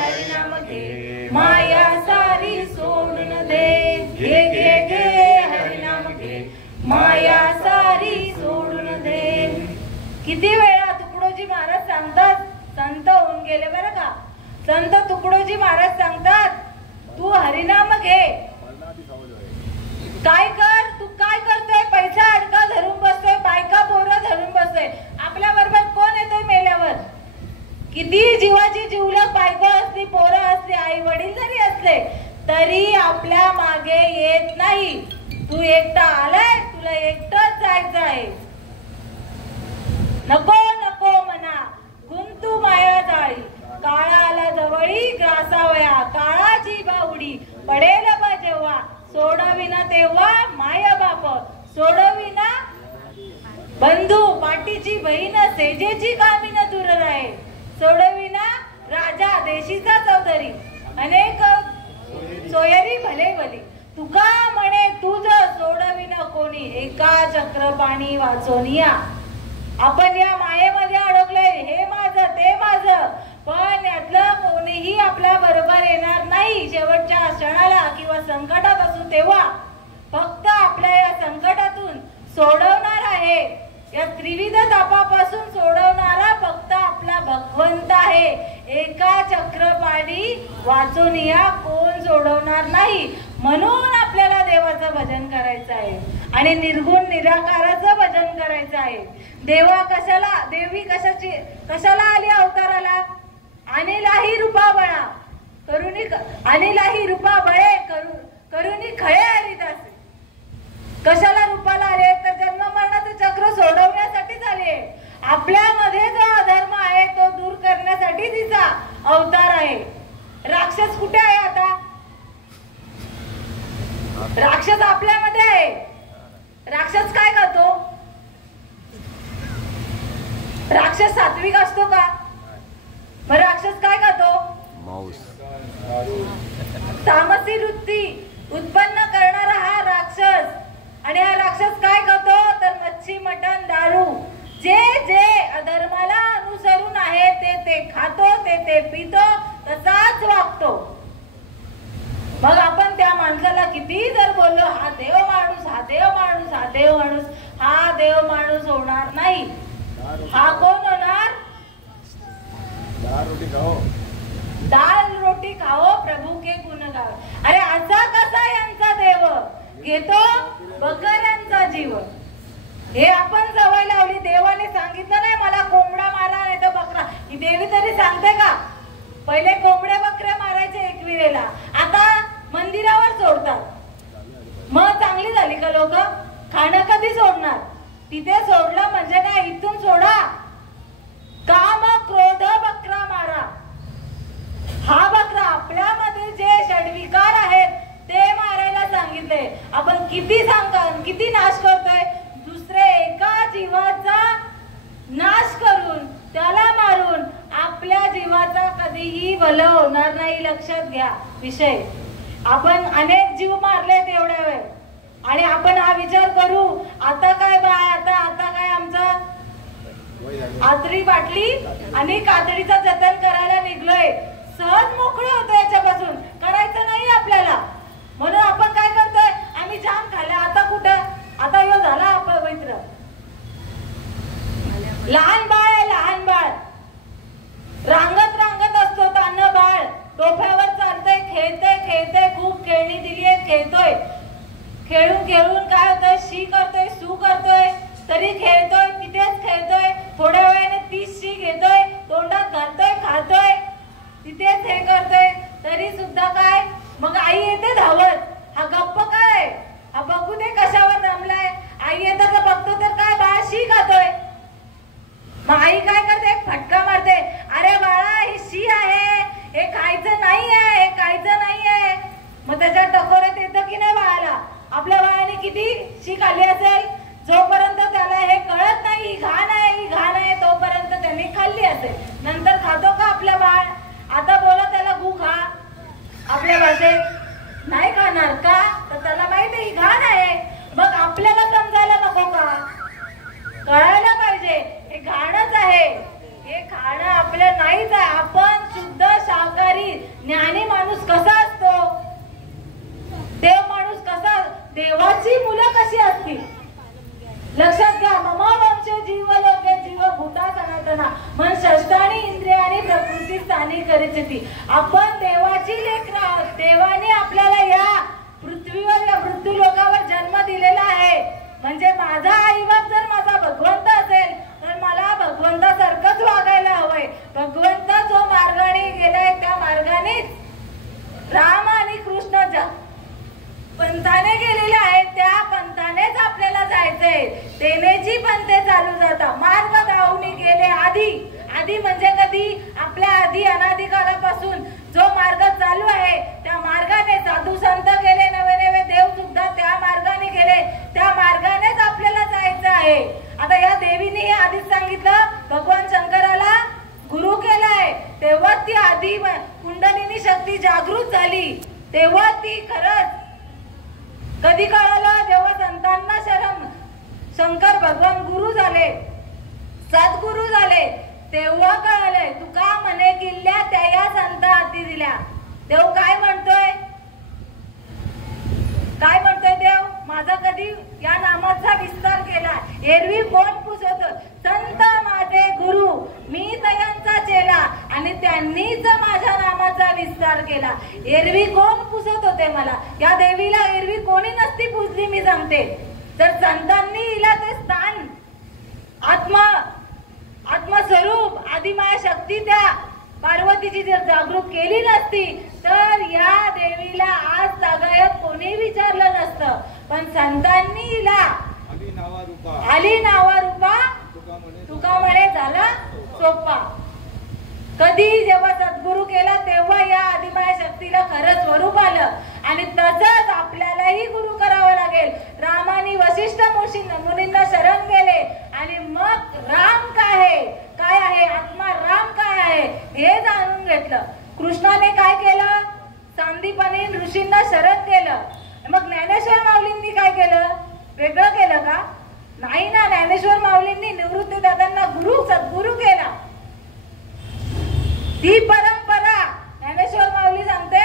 हरिनाम घे माया सारी सोडून दे. घे घे घे हरिनाम घे माया सारी सोडून दे. किती वेळा तुकडोजी महाराज सांगतात, संत होऊन गेले बरं का, संत तुकडोजी महाराज सांगतात तू हरिनाम घे. काय कर, तू काय करतोय, पैसा अडका धरून बसतोय, बायका पोरं धरून बसतोय. आपल्या बरोबर कोण येतोय मेल्यावर? किती जीवाची जीवलग बायको असली, पोरं असली, आई वडील जरी असले तरी आपल्या मागे येत नाही. तू एकटा आलाय, तुला एकटंच जायचं आहे. नको नको म्हणा गुंतू माया जाळी. काळाला जवळी ग्रासावया काळाची बावडी. पडेल बा जेव्हा सोडविना तेव्हा माया बाप. सोडविना बंधू पाठीची बहीण सेजेची कामीन दूर राहे. सोडविना राजा देशीचा चौधरी. अनेक सोयरी भले भली. तुका म्हणे तुझ सोडविना कोणी. एका चक्रपाणी वाचोनिया. आपण या मायेमध्ये अडकलोय, हे माझं ते माझं, पण यातलं कोणीही आपल्या बरोबर येणार नाही शेवटच्या क्षणाला किंवा संकटात असू तेव्हा. फक्त आपल्या या संकटातून सोडवणार आहे, या त्रिविध तापापासून सोडवणारा फक्त आपला भगवंत आहे. एका चक्रपाणी वाचोनिया कोण सोडवणार नाही. म्हणून आपल्याला देवाचं भजन करायचं आहे आणि निर्गुण निराकाराचं भजन करायचं आहे. देवा कशाला, देवी कशाला आली अवताराला? अनिलाही रूपा बळा करुणी, अनिलाही रूपा बळे करुणी खळे हरिदास. कशाला रूपाला आले तर जन्म मरणाचं चक्र सोडवण्यासाठी आले. आपल्यामध्ये जो अधर्म आहे तो दूर करण्यासाठी तिचा अवतार आहे. राक्षस कुठे आहे आता? राक्षस आपल्यामध्ये आहे. राक्षस काय करतो? राक्षस सात्विक असतो का? मग राक्षस काय करतो? तामसी वृत्ती उत्पन्न करणारा हा राक्षस. आणि हा राक्षस काय करतो तर मच्छी मटण दारू जे जे अधर्माला अनुसरून आहे ते ते खातो, ते ते पितो, तसाच वागतो. मग आपण त्या माणसाला किती जर बोललो हा देव माणूस, हा देव माणूस, हा देव माणूस, हा देव माणूस होणार नाही. हा कोण होणार? दाल रोटी खाओ प्रभू के गुण गाओ. अरे असा कसा यांचा देव घेतो बकऱ्यांचा जीव. हे आपण सवय लावली. देवाने सांगितलं नाही मला कोंबडा मारा नाही तर बकरा. ही देवी तरी सांगते का? पहिले कोंबड्या बकऱ्या मारायचे एकविरेला, आता मंदिरावर सोडतात. मग चांगली झाली का लोक? खाणं कधी सोडणार? तिथे सोडलं म्हणजे काय इथून सोडा. काम क्रोध बकरा मारा. हा बकरा आपल्यामध्ये जे षडविकार आहेत ते मारायला सांगितले. आपण किती सांगतो, किती नाश करतोय. दुसरे एका जीवाचा नाश करून त्याला मारून आपल्या जीवाचा कधीही भलं होणार नाही. लक्षात घ्या विषय. आपण अनेक जीव मारलेत एवढ्या वेळ आणि आपण हा विचार करू आता काय बाय आता काय आमचं आतडी बाटली आणि कातडीचं जतन करायला निघलोय. सहज मोकळे होतो याच्यापासून. करायचं नाही आपल्याला. म्हणून आपण काय करतोय आम्ही जाम खाल्ला. आता कुठं? आता यो झाला अपवित्र. लहान बाळ आहे, लहान बाळ रांगत रांगत असतो. तान्ह बाळ डोक्यावर चालतंय, खेळतंय, खूप खेळणी दिलीये, खेळतोय. खेळून खेळून काय होतंय शी करतोय, सू करतोय, तरी खेळतोय, तिथेच खेळतोय. थोड्या वेळाने 30 शी घेतोय, तोंडात घालतोय, खातोय, तिथेच हे करतोय, तरी सुद्धा काय. मग आई येते धावत. हा गप्प काय? हा बघू दे कशावर रमलाय. आई येतं तर बघतो तर काय बाळ शी खातोय. मग आई काय करते? एक फटका मारते. अरे बाळा ही शी आहे, हे खायचं नाहीये, हे खायचं नाहीये. मग त्याच्या टकोऱ्यात येतं की नाही बाळाला? आपल्या बाळाने किती शी खाल्ली असेल? जोपर्यंत त्याला हे कळत नाही ही घाण आहे, ही घाण आहे, तोपर्यंत त्यांनी खाल्ली असेल. नंतर खातो का आपलं बाळ? आता बोला त्याला गु खा आपल्या भाषेत नाही खाणार का? तर त्याला माहिती आहे ही घाण आहे. मग आपल्याला समजायला नको का? कळायला पाहिजे हे घाणच आहे. हे खाणं आपलं नाहीच आहे. आपण शुद्ध शाकाहारी ज्ञानी माणूस कसा असतो? देव माणूस कसा? देवाची मुलं कशी असतील? लक्षात घ्या. मम वंश जीवलोके जीव भूता सनातना मन षष्ठानी इंद्रियानी प्रकृती स्थानी करिष्यति. आपण देवाची लेकरं आहोत. देवाने आपल्याला या पृथ्वीवर या मृत्यू लोकावर जन्म दिलेला आहे. म्हणजे माझा आईबाप जर माझा भगवंत असेल तर मला भगवंतासारखंच वागायला हवंय. भगवंत जो मार्गाने गेलाय त्या मार्गानेच राम आणि कृष्ण पंथाने गेलेले आहेत त्या पंथानेच आपल्याला जायचंय. तेनेची पंथे चालू जाता मार्ग दावणी गेले आधी म्हणजे कधी? आपल्या आधी अनादी काळापासून जो मार्ग चालू आहे त्या मार्गाने साधू संत गेले, नवे नवे देव सुद्धा त्या मार्गाने गेले. त्या मार्गानेच आपल्याला जायचं आहे. आता या देवीने आधीच सांगितलं भगवान शंकराला गुरु केलाय. तेव्हा ती आधी कुंडलिनी शक्ती जागृत झाली. तेव्हा ती खरंच कधी कळालं? जेव्हा संतांना शंकर भगवान गुरु झाले, सद्गुरु झाले, तेव्हा कळालंय. तुका म्हणे किल्ल्या त्या या संत हाती दिल्या. देव काय म्हणतोय? काय म्हणतोय देव? माझा कधी या नामाचा विस्तार केला. एरवी कोण पुसत? संत माझे गुरु, मी तयांचा चेला आणि त्यांनीच माझ्या नामाचा विस्तार केला. एरवी कोण पुसत होते मला? या देवीला एरवी कोणी नसती पुजली. मी सांगते तर संतांनी हिला ते स्थान आत्मस्वरूप आदिमाया शक्ती त्या पार्वतीची जर जागृत केली नसती तर या देवीला आज तागायत कोणी विचारलं नसतं. पण संतांनी हिला आली नावा रूपा तुका म्हणे झाला सोपा. कधी जेव्हा सद्गुरु केला तेव्हा या आदिमाया शक्तीला खरं स्वरूप आलं. आणि तसंच आपल्यालाही गुरु करावं लागेल. रामानी वशिष्ठ मुनींना शरण गेले आणि मग राम काय आहे, आत्मा राम काय आहे हे जाणून घेतलं. कृष्णाने काय केलं? सांदीपनी ऋषींना शरद केलं. मग ज्ञानेश्वर माऊलींनी काय केलं? वेगळं केलं का? नाही ना. ज्ञानेश्वर माऊलींनी निवृत्ती दादांना गुरु सद्गुरु केला. ती परंपरा ज्ञानेश्वर माऊली सांगते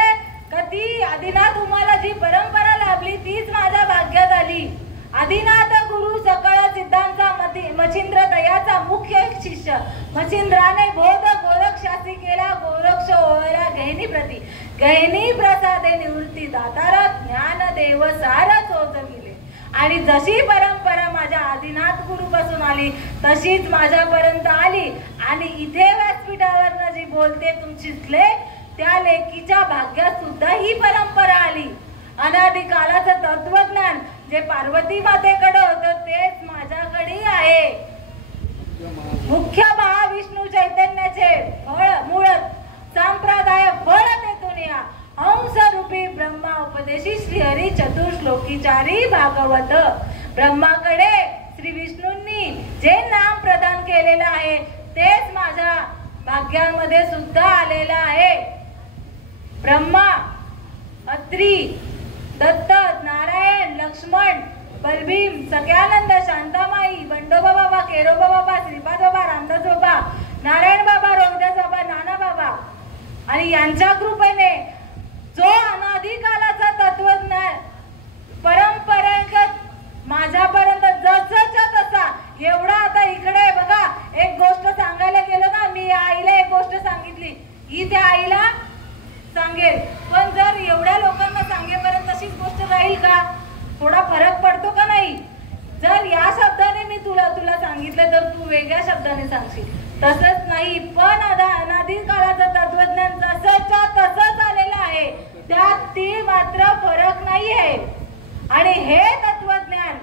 का ती आदिनाथ तुम्हाला जी परंपरा लाभली तीच माझ्या भाग्यात आली. आदिनाथ गुरु सकळ सिद्धांचा मच्छिंद्र दयाचा मुख्य शिष्य. मच्छिंद्राने बोध गोरक्षासी केला. गोरक्ष ओळला गहिनी प्रती. गहिनी प्रसादे निवृत्ती दातारा ज्ञान देव सार चोचविले. आणि जशी परंपरा माझ्या आदिनाथ गुरु पासून आली तशीच माझ्यापर्यंत आली. आणि इथे व्यासपीठावर जी बोलते तुमचीतले त्या लेकीच्या भाग्यात सुद्धा ही परंपरा आली. अनादि कालाचं तत्वज्ञान जे पार्वती मातेकडे होतं तेच माझ्याकडे आहे. मुख्य महाविष्णू चैतन्याचे फळ मूळ संप्रदाय फळ तेथून या हंस रूपी ब्रह्मा उपदेशी श्रीहरी चतुर्श्लोकीचारी भागवत. ब्रह्माकडे श्री विष्णूंनी जे नाम प्रदान केलेलं आहे तेच माझ्या भाग्यांमध्ये सुद्धा आलेलं आहे. ब्रह्मा, अत्री, दत्त, नारायण, लक्ष्मण, बलभीम, सगळ्यानंद, शांतामाई, बंडोबा बाबा, केरोबा बाबा, श्रीपाद बाबा, रामदास बाबा, नारायण बाबा, रोहिदास बाबा, नाना बाबा आणि यांच्या कृपेने जो अनादी कालाचा तत्वज्ञान परंपरेगत माझ्यापर्यंत जसंच्या तसा एवढा आता इकडे बघा. एक गोष्ट सांगायला गेलो ना, मी आईला एक गोष्ट सांगितली ही त्या आईला सांगेल. पण जर एवढ्या लोकांना सांगेपर्यंत तशीच गोष्ट राहील का? थोडा फरक पडतो का नाही? जर या शब्दाने मी तुला सांगितलं तर तू वेगळ्या शब्दाने सांगशील. तसंच नाही. पण अनादी काळाचं तत्वज्ञान जसंच्या तसंच आलेलं आहे. त्यात ती मात्र फरक नाही आहे. आणि हे तत्वज्ञान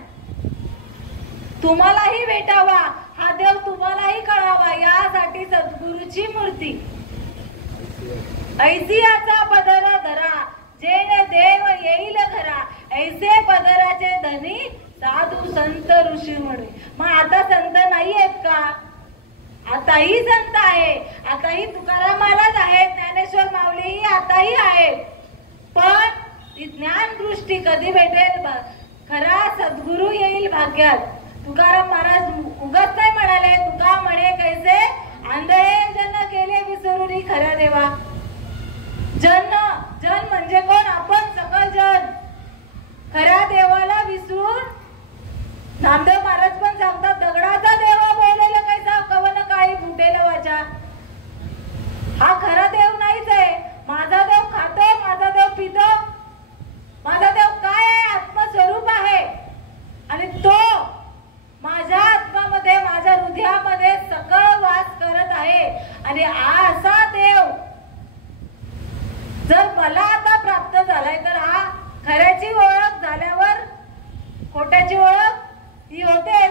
तुम्हालाही भेटावा, हा देव तुम्हालाही कळावा यासाठी सद्गुरूची मूर्ती. ऐसियाचा पदर धरा जेणे देव येईल खरा. ऐसे पदराचे धनी साधू संत ऋषी म्हणे. मग आता संत नाही आहेत का? आताही संत आहे. आताही तुकाराम महाराज आहेत. ज्ञानेश्वर माऊलीही आताही आहेत. पण ती ज्ञान दृष्टी कधी भेटेल? खरा सद्गुरू येईल भाग्यात. तुकाराम महाराज उगत नाही म्हणाले. तुका म्हणे कैसे आंधळे जन केले विसरुनी खरा देवा. जन म्हणजे कोण? आपण सकल जन. खऱ्या देवाला विसरून नामदेव महाराज पण सांगतात दगडाचा देवा बोललेला कैसा कवन काळी फुटेल वाचा. हा खरा देव नाहीच आहे. माझा देव खातो, माझा देव पितो, माझा देव काय आहे? आत्मस्वरूप आहे. आणि तो माझ्या आत्मामध्ये माझ्या हृदयामध्ये सकळ वास करत आहे. आणि असा देव जर मला आता प्राप्त झालाय तर हा खऱ्याची ओळख झाल्यावर खोट्याची ओळख ही होते.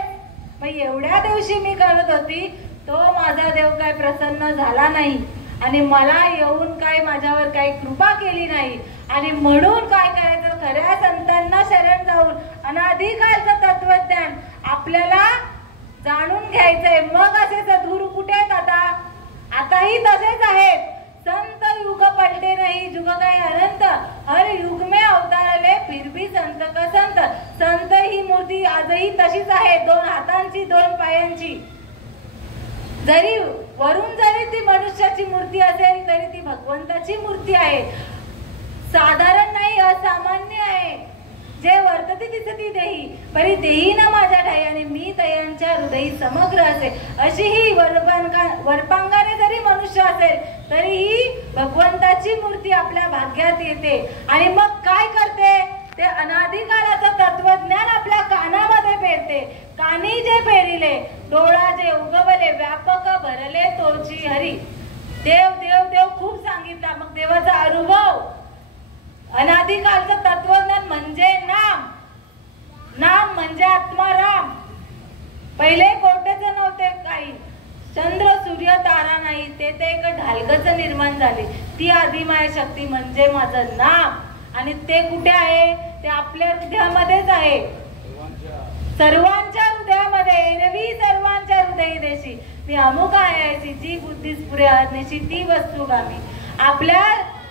मग एवढ्या दिवशी मी करत होती तो माझा देव काय प्रसन्न झाला नाही आणि मला येऊन काय माझ्यावर काही कृपा केली नाही. आणि म्हणून काय करायचं? खऱ्या संतांना शरण जाऊन अनादिकालचं तत्वज्ञान आपल्याला जाणून घ्यायचंय. मग असे सद्गुरू कुठे आहेत? आताही तसेच आहेत. संत युग पलटे नाही जुग काय अनंत हर युग में अवतारले फिर भी संत का संत. संत ही मूर्ती आजही तशीच आहे. 2 हातांची 2 पायांची. जरी वरून जरी ती मनुष्याची मूर्ती असेल तरी ती भगवंताची मूर्ती आहे. साधारण नाही, असामान्य आहे. जे वर्तती दिसती देही परी देही ना माझ्या ठाई आणि मी तयांच्या हृदयी समग्र असे. अशी ही वरपांगाने जरी मनुष्य असेल तरीही भगवंताची मूर्ती आपल्या भाग्यात येते. आणि मग काय करते? ते अनादिकालाचं तत्वज्ञान आपल्या कानामध्ये पेरते. कानी जे पेरिले डोळा जे उगवले व्यापक भरले तोची हरी. देव देव देव खूप सांगितला. मग देवाचा अनुभव अनादिकालचं तत्वज्ञान म्हणजे नाम. नाम म्हणजे आत्माराम. पहिले कोटेच नव्हते काही. चंद्र सूर्य तारा नाही. ते एक ढालगच निर्माण झाले. ती आदिमाय शक्ती म्हणजे माझं नाम. आणि ते कुठे आहे? ते आपल्या हृदयामध्येच आहे. सर्वांच्या हृदयामध्ये. एरवी सर्वांच्या हृदयी देशी मी अमुक आहे जी बुद्धीस पुरे आज्ञेशी ती वस्तुगामी. आपल्या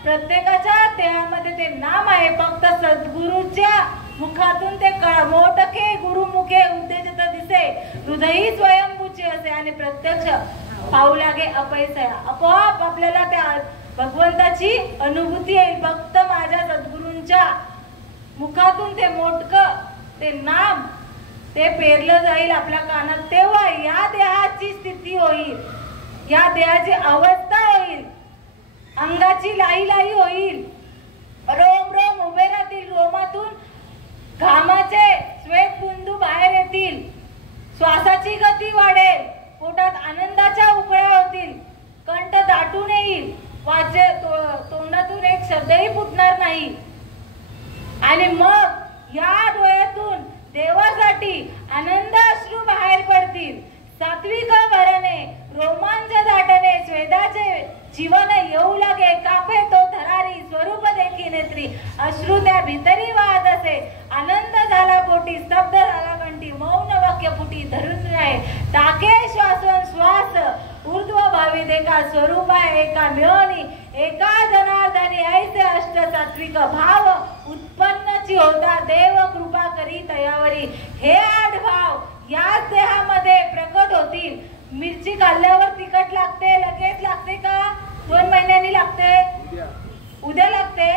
प्रत्येकाच्या देहामध्ये ते नाम आहे. फक्त सद्गुरूच्या मुखातून ते मोठके गुरुमुखे उद्देशित दिसे, हृदयी स्वयंभूची असे आणि प्रत्यक्ष पाहू लागे अपैसे. आपोआप आपल्याला त्या भगवंताची अनुभूती येईल. फक्त माझ्या सद्गुरूंच्या मुखातून ते मोठकं ते नाम ते पेरलं जाईल आपल्या कानात, तेव्हा या देहाची स्थिती होईल, या देहाची अवस्था होईल, अंगाची लाई लाई होईल, रोम रोम उभे राहतील, रोमातून घामाचे श्वेतबिंदू बाहेर येतील, श्वासाची गती वाढेल, पोटात आनंदाच्या उकळ्या होतील, कंठ दाटून येईल, तोंडातून एक शब्दही फुटणार नाही. आणि मग या डोळ्यातून देवासाठी आनंद अश्रू बाहेर पडतील. सात्विक भरणे, रोमांच दाटणे, स्वेदाचे जीवन येऊ लागे, कापे तो थरारी, स्वरूप देखी नेत्री, अश्रू त्या भीतरी वाहत असे, आनंद झाला पोटी, स्तब्ध झाला कंठी, मौन वाक्य फुटी धरून राहे, टाके श्वासोश्वास ऊर्ध्व भावी देखा, स्वरूप एका मिळवणी, एका जनार्दनी, ऐसे अष्ट सात्विक भाव उत्पन्नची होता, देव कृपा करी तयावरी. हे 8 भाव याच देहामध्ये प्रकट होतील. मिरची खाल्ल्यावर तिखट लागते, लगेच लागते का? 2 महिन्यांनी लागते, उद्या लागते.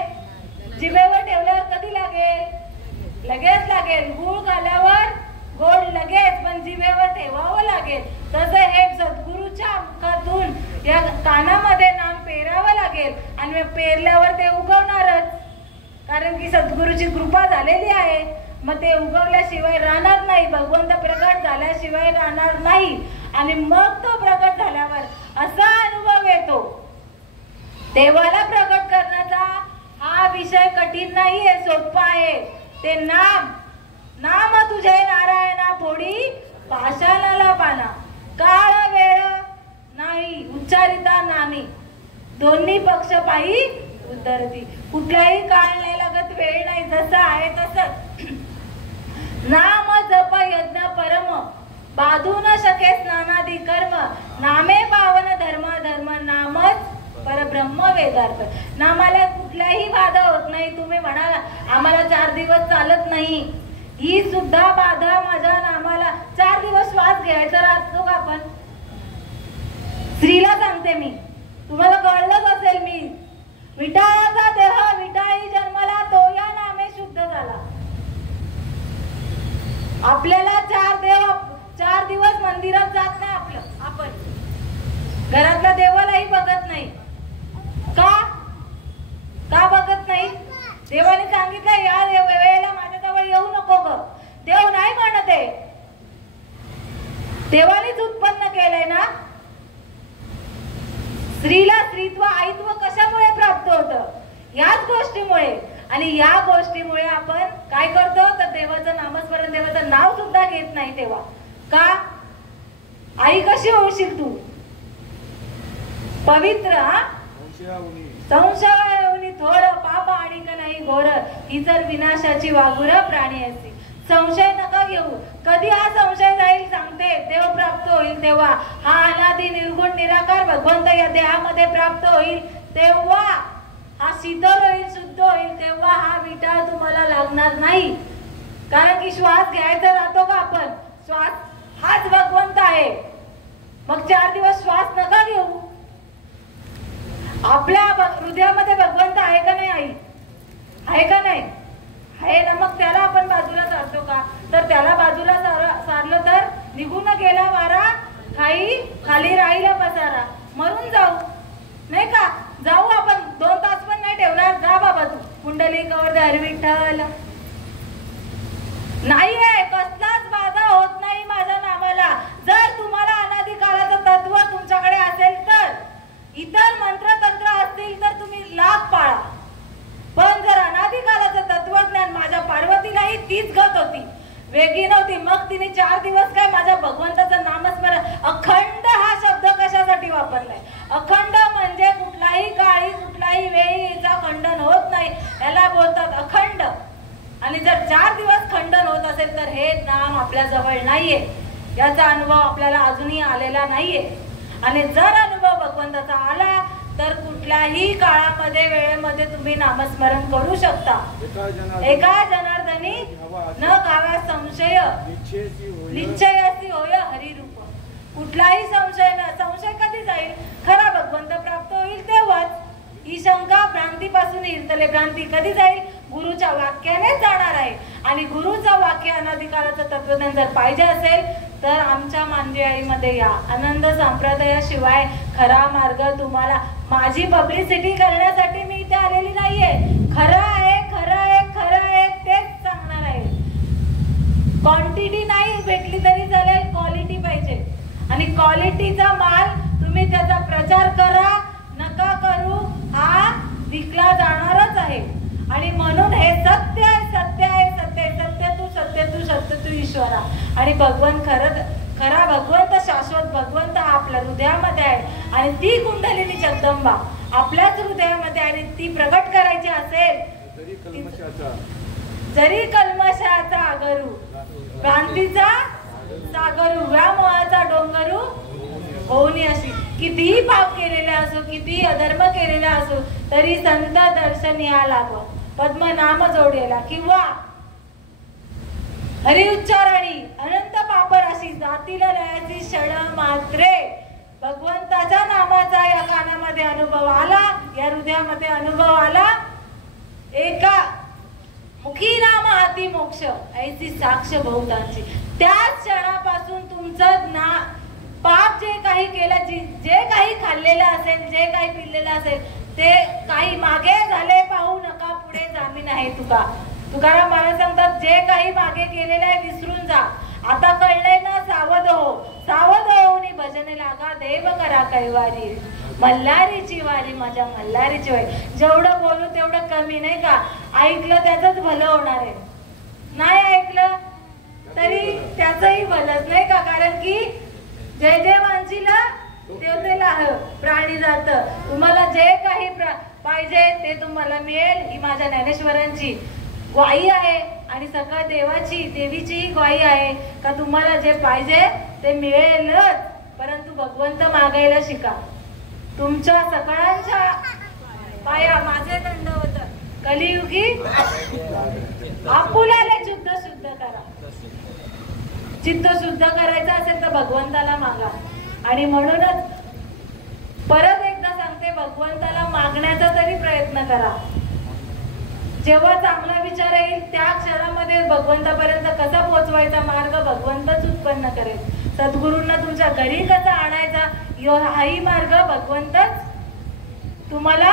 जिभेवर ठेवल्यावर कधी लागेल? लगेच लागेल. गूळ खाल्ल्यावर गोड लगेच, पण जिभेवर ठेवावं लागेल. तसं हे सद्गुरूच्या मुखातून या कानामध्ये नाम पेरावं लागेल आणि पेरल्यावर ते उगवणारच, कारण की सद्गुरूची कृपा झालेली आहे. मग ते उगवल्याशिवाय राहणार नाही, भगवंत प्रकट झाल्याशिवाय राहणार नाही. आणि मग तो प्रकट झाल्यावर असा अनुभव येतो. देवाला प्रकट करण्याचा हा विषय कठीण नाहीये, सोपा आहे. ते नाम तुझे नारायणा फोडी पाषाणाला पाना, काळ वेळ नाही उच्चारिता नामी, दोन्ही पक्ष पायी उतरती. कुठलाही काळ नाही लागत, वेळ नाही, जसं आहे तसं. नाम जप यज्ञ परम, बाधू न शके स्नानादी कर्म, नामे पावन धर्म धर्म, नामच परब्रह्म वेदार्थ. नामाला कुठलाही बाधा होत नाही. तुम्ही म्हणाल आम्हाला 4 दिवस चालत नाही, ही सुद्धा बाधा माझ्या नामाला. 4 दिवस श्वास घ्यायचा राहतो का आपण? स्त्रीला सांगते मी, तुम्हाला कळलंच असेल, मी विटाळाचा देह विटाळी जन्माला, तो या नामे शुद्ध झाला. आपल्याला 4 दिवस मंदिरात जात नाही आपण घरातल्या देवालाही बघत नाही. का बघत नाही? देवाने सांगितलं या वेळेला माझ्याजवळ येऊ नको ग. देव नाही म्हणत आहे, देवानेच उत्पन्न केलंय ना. स्त्रीला स्त्रीत्व आईत्व कशामुळे प्राप्त होतं? याच गोष्टीमुळे. आणि या गोष्टीमुळे आपण काय करतो तर देवाचं नामस्मरण, देवाचं नाव सुद्धा घेत नाही. तेव्हा का? आई कशी होशील तू पवित्र? संशय थोर पाप आणि का नाही घोर, ही जर विनाशाची वाघुर प्राणी असती. संशय नका घेऊ. कधी हा संशय जाईल सांगते, देव प्राप्त होईल तेव्हा. हा अनादि निर्गुण निराकार भगवंत या देहामध्ये प्राप्त होईल तेव्हा. हा शीतल होईल, शुद्ध होईल तेव्हा. हा विटाळ तुम्हाला लागणार नाही, कारण की श्वास घ्यायचा राहतो का आपण? श्वास हाच भगवंत आहे. मग 4 दिवस श्वास नका घेऊ. आपल्या हृदयामध्ये भगवंत आहे का नाही? आई आहे का नाही? आहे ना. मग त्याला आपण बाजूला सारतो का? तर त्याला बाजूला सारलं तर निघून गेला वारा, खाली राहिला पसारा, मरून जाऊ नाही का? जाऊ आपण 2 तास पण नाही ठेवणार. जा बाबा तू कुंडली गौर हरी विठ्ठल. नाहीये, कसलाच बाधा होत नाही माझ्या नामाला. जर तुम्हाला अनादि काळाचं तत्व तुमच्याकडे असेल तर, इतर मंत्र तंत्र असतील तर तुम्ही लाभ पाळा. पण जर अनादि काळाचं तत्वज्ञान, माझ्या पार्वतीलाही तीच गत होती, वेगळी नव्हती. मग तिने 4 दिवस काय माझ्या भगवंताचं नामस्मरण, अखंड हा शब्द कशासाठी वापरलाय? अखंड म्हणजे कुठलाही काळी कुठलाही वेळी याचा खंडन होत नाही, याला बोलतात अखंड. आणि जर 4 दिवस खंडन होत असेल तर हे नाम आपल्या जवळ नाहीये, याचा अनुभव आपल्याला अजूनही आलेला नाहीये. आणि जर अनुभव भगवंताचा आला तर कुठल्याही काळामध्ये वेळेमध्ये तुम्ही नामस्मरण करू शकता. एका जनार्दनी न गावा संशय निश्चयासी होय हरिरूप. कुठलाही संशय कधी जाईल? खरा भगवंत प्राप्त होईल तेव्हाच. ही शंका भ्रांतीपासून हिरतले. भ्रांती कधी जाईल? गुरुच्या वाक्यानेच जाणार आहे. आणि गुरुचं वाक्य अनादिकालाचं तत्वज्ञान जर पाहिजे असेल तर आमच्या मांदियाळीमध्ये या. आनंद संप्रदायाशिवाय खरा मार्ग तुम्हाला. माझी पब्लिसिटी करण्यासाठी मी इथे आलेली नाहीये. खरं आहे, खरं आहे, खरं आहे तेच सांगणार आहे. क्वांटिटी नाही भेटली तरी चालेल, क्वालिटी पाहिजे. आणि क्वालिटीचा माल तुम्ही त्याचा प्रचार करा नका करू, हा विकला जाणारच आहे. आणि म्हणून हे सत्य आहे, सत्य आहे, सत्य आहे, सत्य तू, सत्य तू, सत्य तू ईश्वरा. आणि भगवंत खरा भगवंत, शाश्वत भगवंत हा आपल्या हृदयामध्ये आहे. आणि ती कुंडलिनी जगदंबा आपल्याच हृदयामध्ये. आणि ती प्रगट करायची असेल जरी कल्मशाचा आगरू, भ्रांतीचा सागरू, व्यामोहाचा डोंगरू होऊन अशी. कितीही पाप केलेले असो, कितीही अधर्म केलेला असो तरी संत दर्शन या लागो. पद्मनाम जोडेला किंवा हरी उच्चारणी अनंत पापराशी जातील लयाची क्षण मात्रे. भगवंताच्या नामाचा या कानामध्ये अनुभव आला, या हृदयामध्ये अनुभव आला. एका मुखी नाम हाती मोक्ष ऐसी साक्ष बहुतांची. त्याच क्षणापासून तुमचं पाप जे काही केलं, जे काही खाल्लेलं असेल, जे काही पिल्लेलं असेल ते काही मागे झाले पाहू नका, पुढे जामीन आहे. तुकाराम महाराज सांगतात जे काही मागे केलेलं आहे विसरून जा. आता कळलंय ना, सावध हो. सावध होऊन भजने लागा, देव करा कैवारी. मल्हारीची वारी, माझ्या मल्हारीची वारी. जेवढं बोलू तेवढं कमी नाही का? ऐकलं त्याचंच भलं होणार आहे, नाही ऐकलं तरी त्याचंही भलंच नाही का? कारण की जय जय वांचीला देवतेला प्राणी जात. तुम्हाला जे काही पाहिजे ते तुम्हाला मिळेल ही माझ्या ज्ञानेश्वरांची ग्वाही आहे. आणि सगळ्या देवीची ग्वाही आहे का तुम्हाला जे पाहिजे ते मिळेलच. परंतु भगवंत मागायला शिका. तुमच्या सगळ्यांच्या पाया माझे दंडवत. कलियुगी आपुलाले शुद्ध करा. चित्त शुद्ध करायचं असेल तर भगवंताला मागा. आणि म्हणूनच परत एकदा सांगते, भगवंताला मागण्याचा तरी प्रयत्न करा. जेव्हा चांगला विचार येईल त्या क्षणामध्ये भगवंतापर्यंत कसा पोहोचवायचा मार्ग भगवंतच उत्पन्न करेल. सद्गुरूंना तुमच्या घरी कसा आणायचा हाही मार्ग भगवंतच तुम्हाला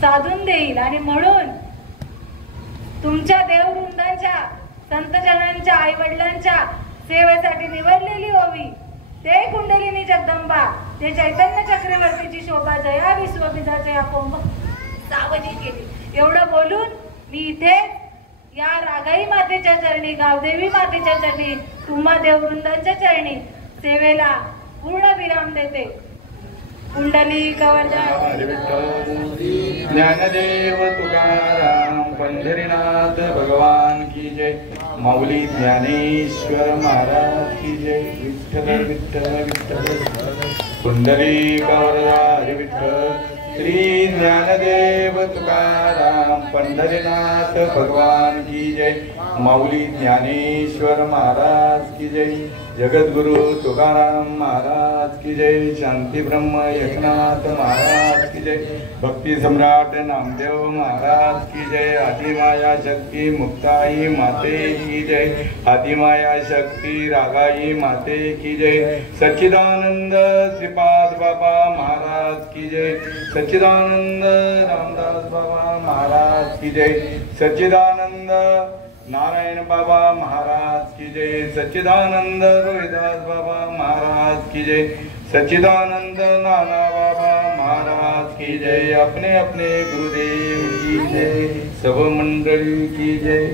साधून देईल. आणि म्हणून तुमच्या देववृंदांच्या, संतजनांच्या, आई वडिलांच्या सेवेसाठी निवडलेली ओवी ते कुंडलिनी जगदंबा, ते चैतन्य चक्रवर्तीची शोभा, जया विश्वबीजाच्या या कोंब सावजी केली. एवढं बोलून मी इथे या रागाई मातेच्या चरणी, गावदेवी मातेच्या चरणी, तुम्हा देववृंदांच्या चरणी सेवेला पूर्ण विराम देते. कुंडली कवचा. ज्ञानदेव तुकाराम पंढरीनाथ भगवान की जय. माऊली ज्ञानेश्वर महाराज की जय. विठ्ठल विठ्ठल विठ्ठल. कुंडली कवचा हरी विठ्ठल. श्री ज्ञानदेव तुकाराम पंढरीनाथ भगवान की जय. माऊली ज्ञानेश्वर महाराज की जय. जगद्गुरु तुकाराम महाराज की जय. शांती ब्रह्म एकनाथ महाराज की जय. भक्ती सम्राट नामदेव महाराज की जय. आदिमाया शक्ती मुक्ताई माते की जय. आदिमाया शक्ती रागाई माते की जय. सच्चिदानंद श्रीपाद बाबा महाराज की जय. सच्चिदानंद रामदास बाबा महाराज की जय. सच्चिदानंद नारायण बाबा महाराज की जय. सच्चिदानंद रोहिदास बाबा महाराज की जय. सच्चिदानंद नाना बाबा महाराज की जय. अपने अपने गुरुदेव की जय. सब मंडली की जय.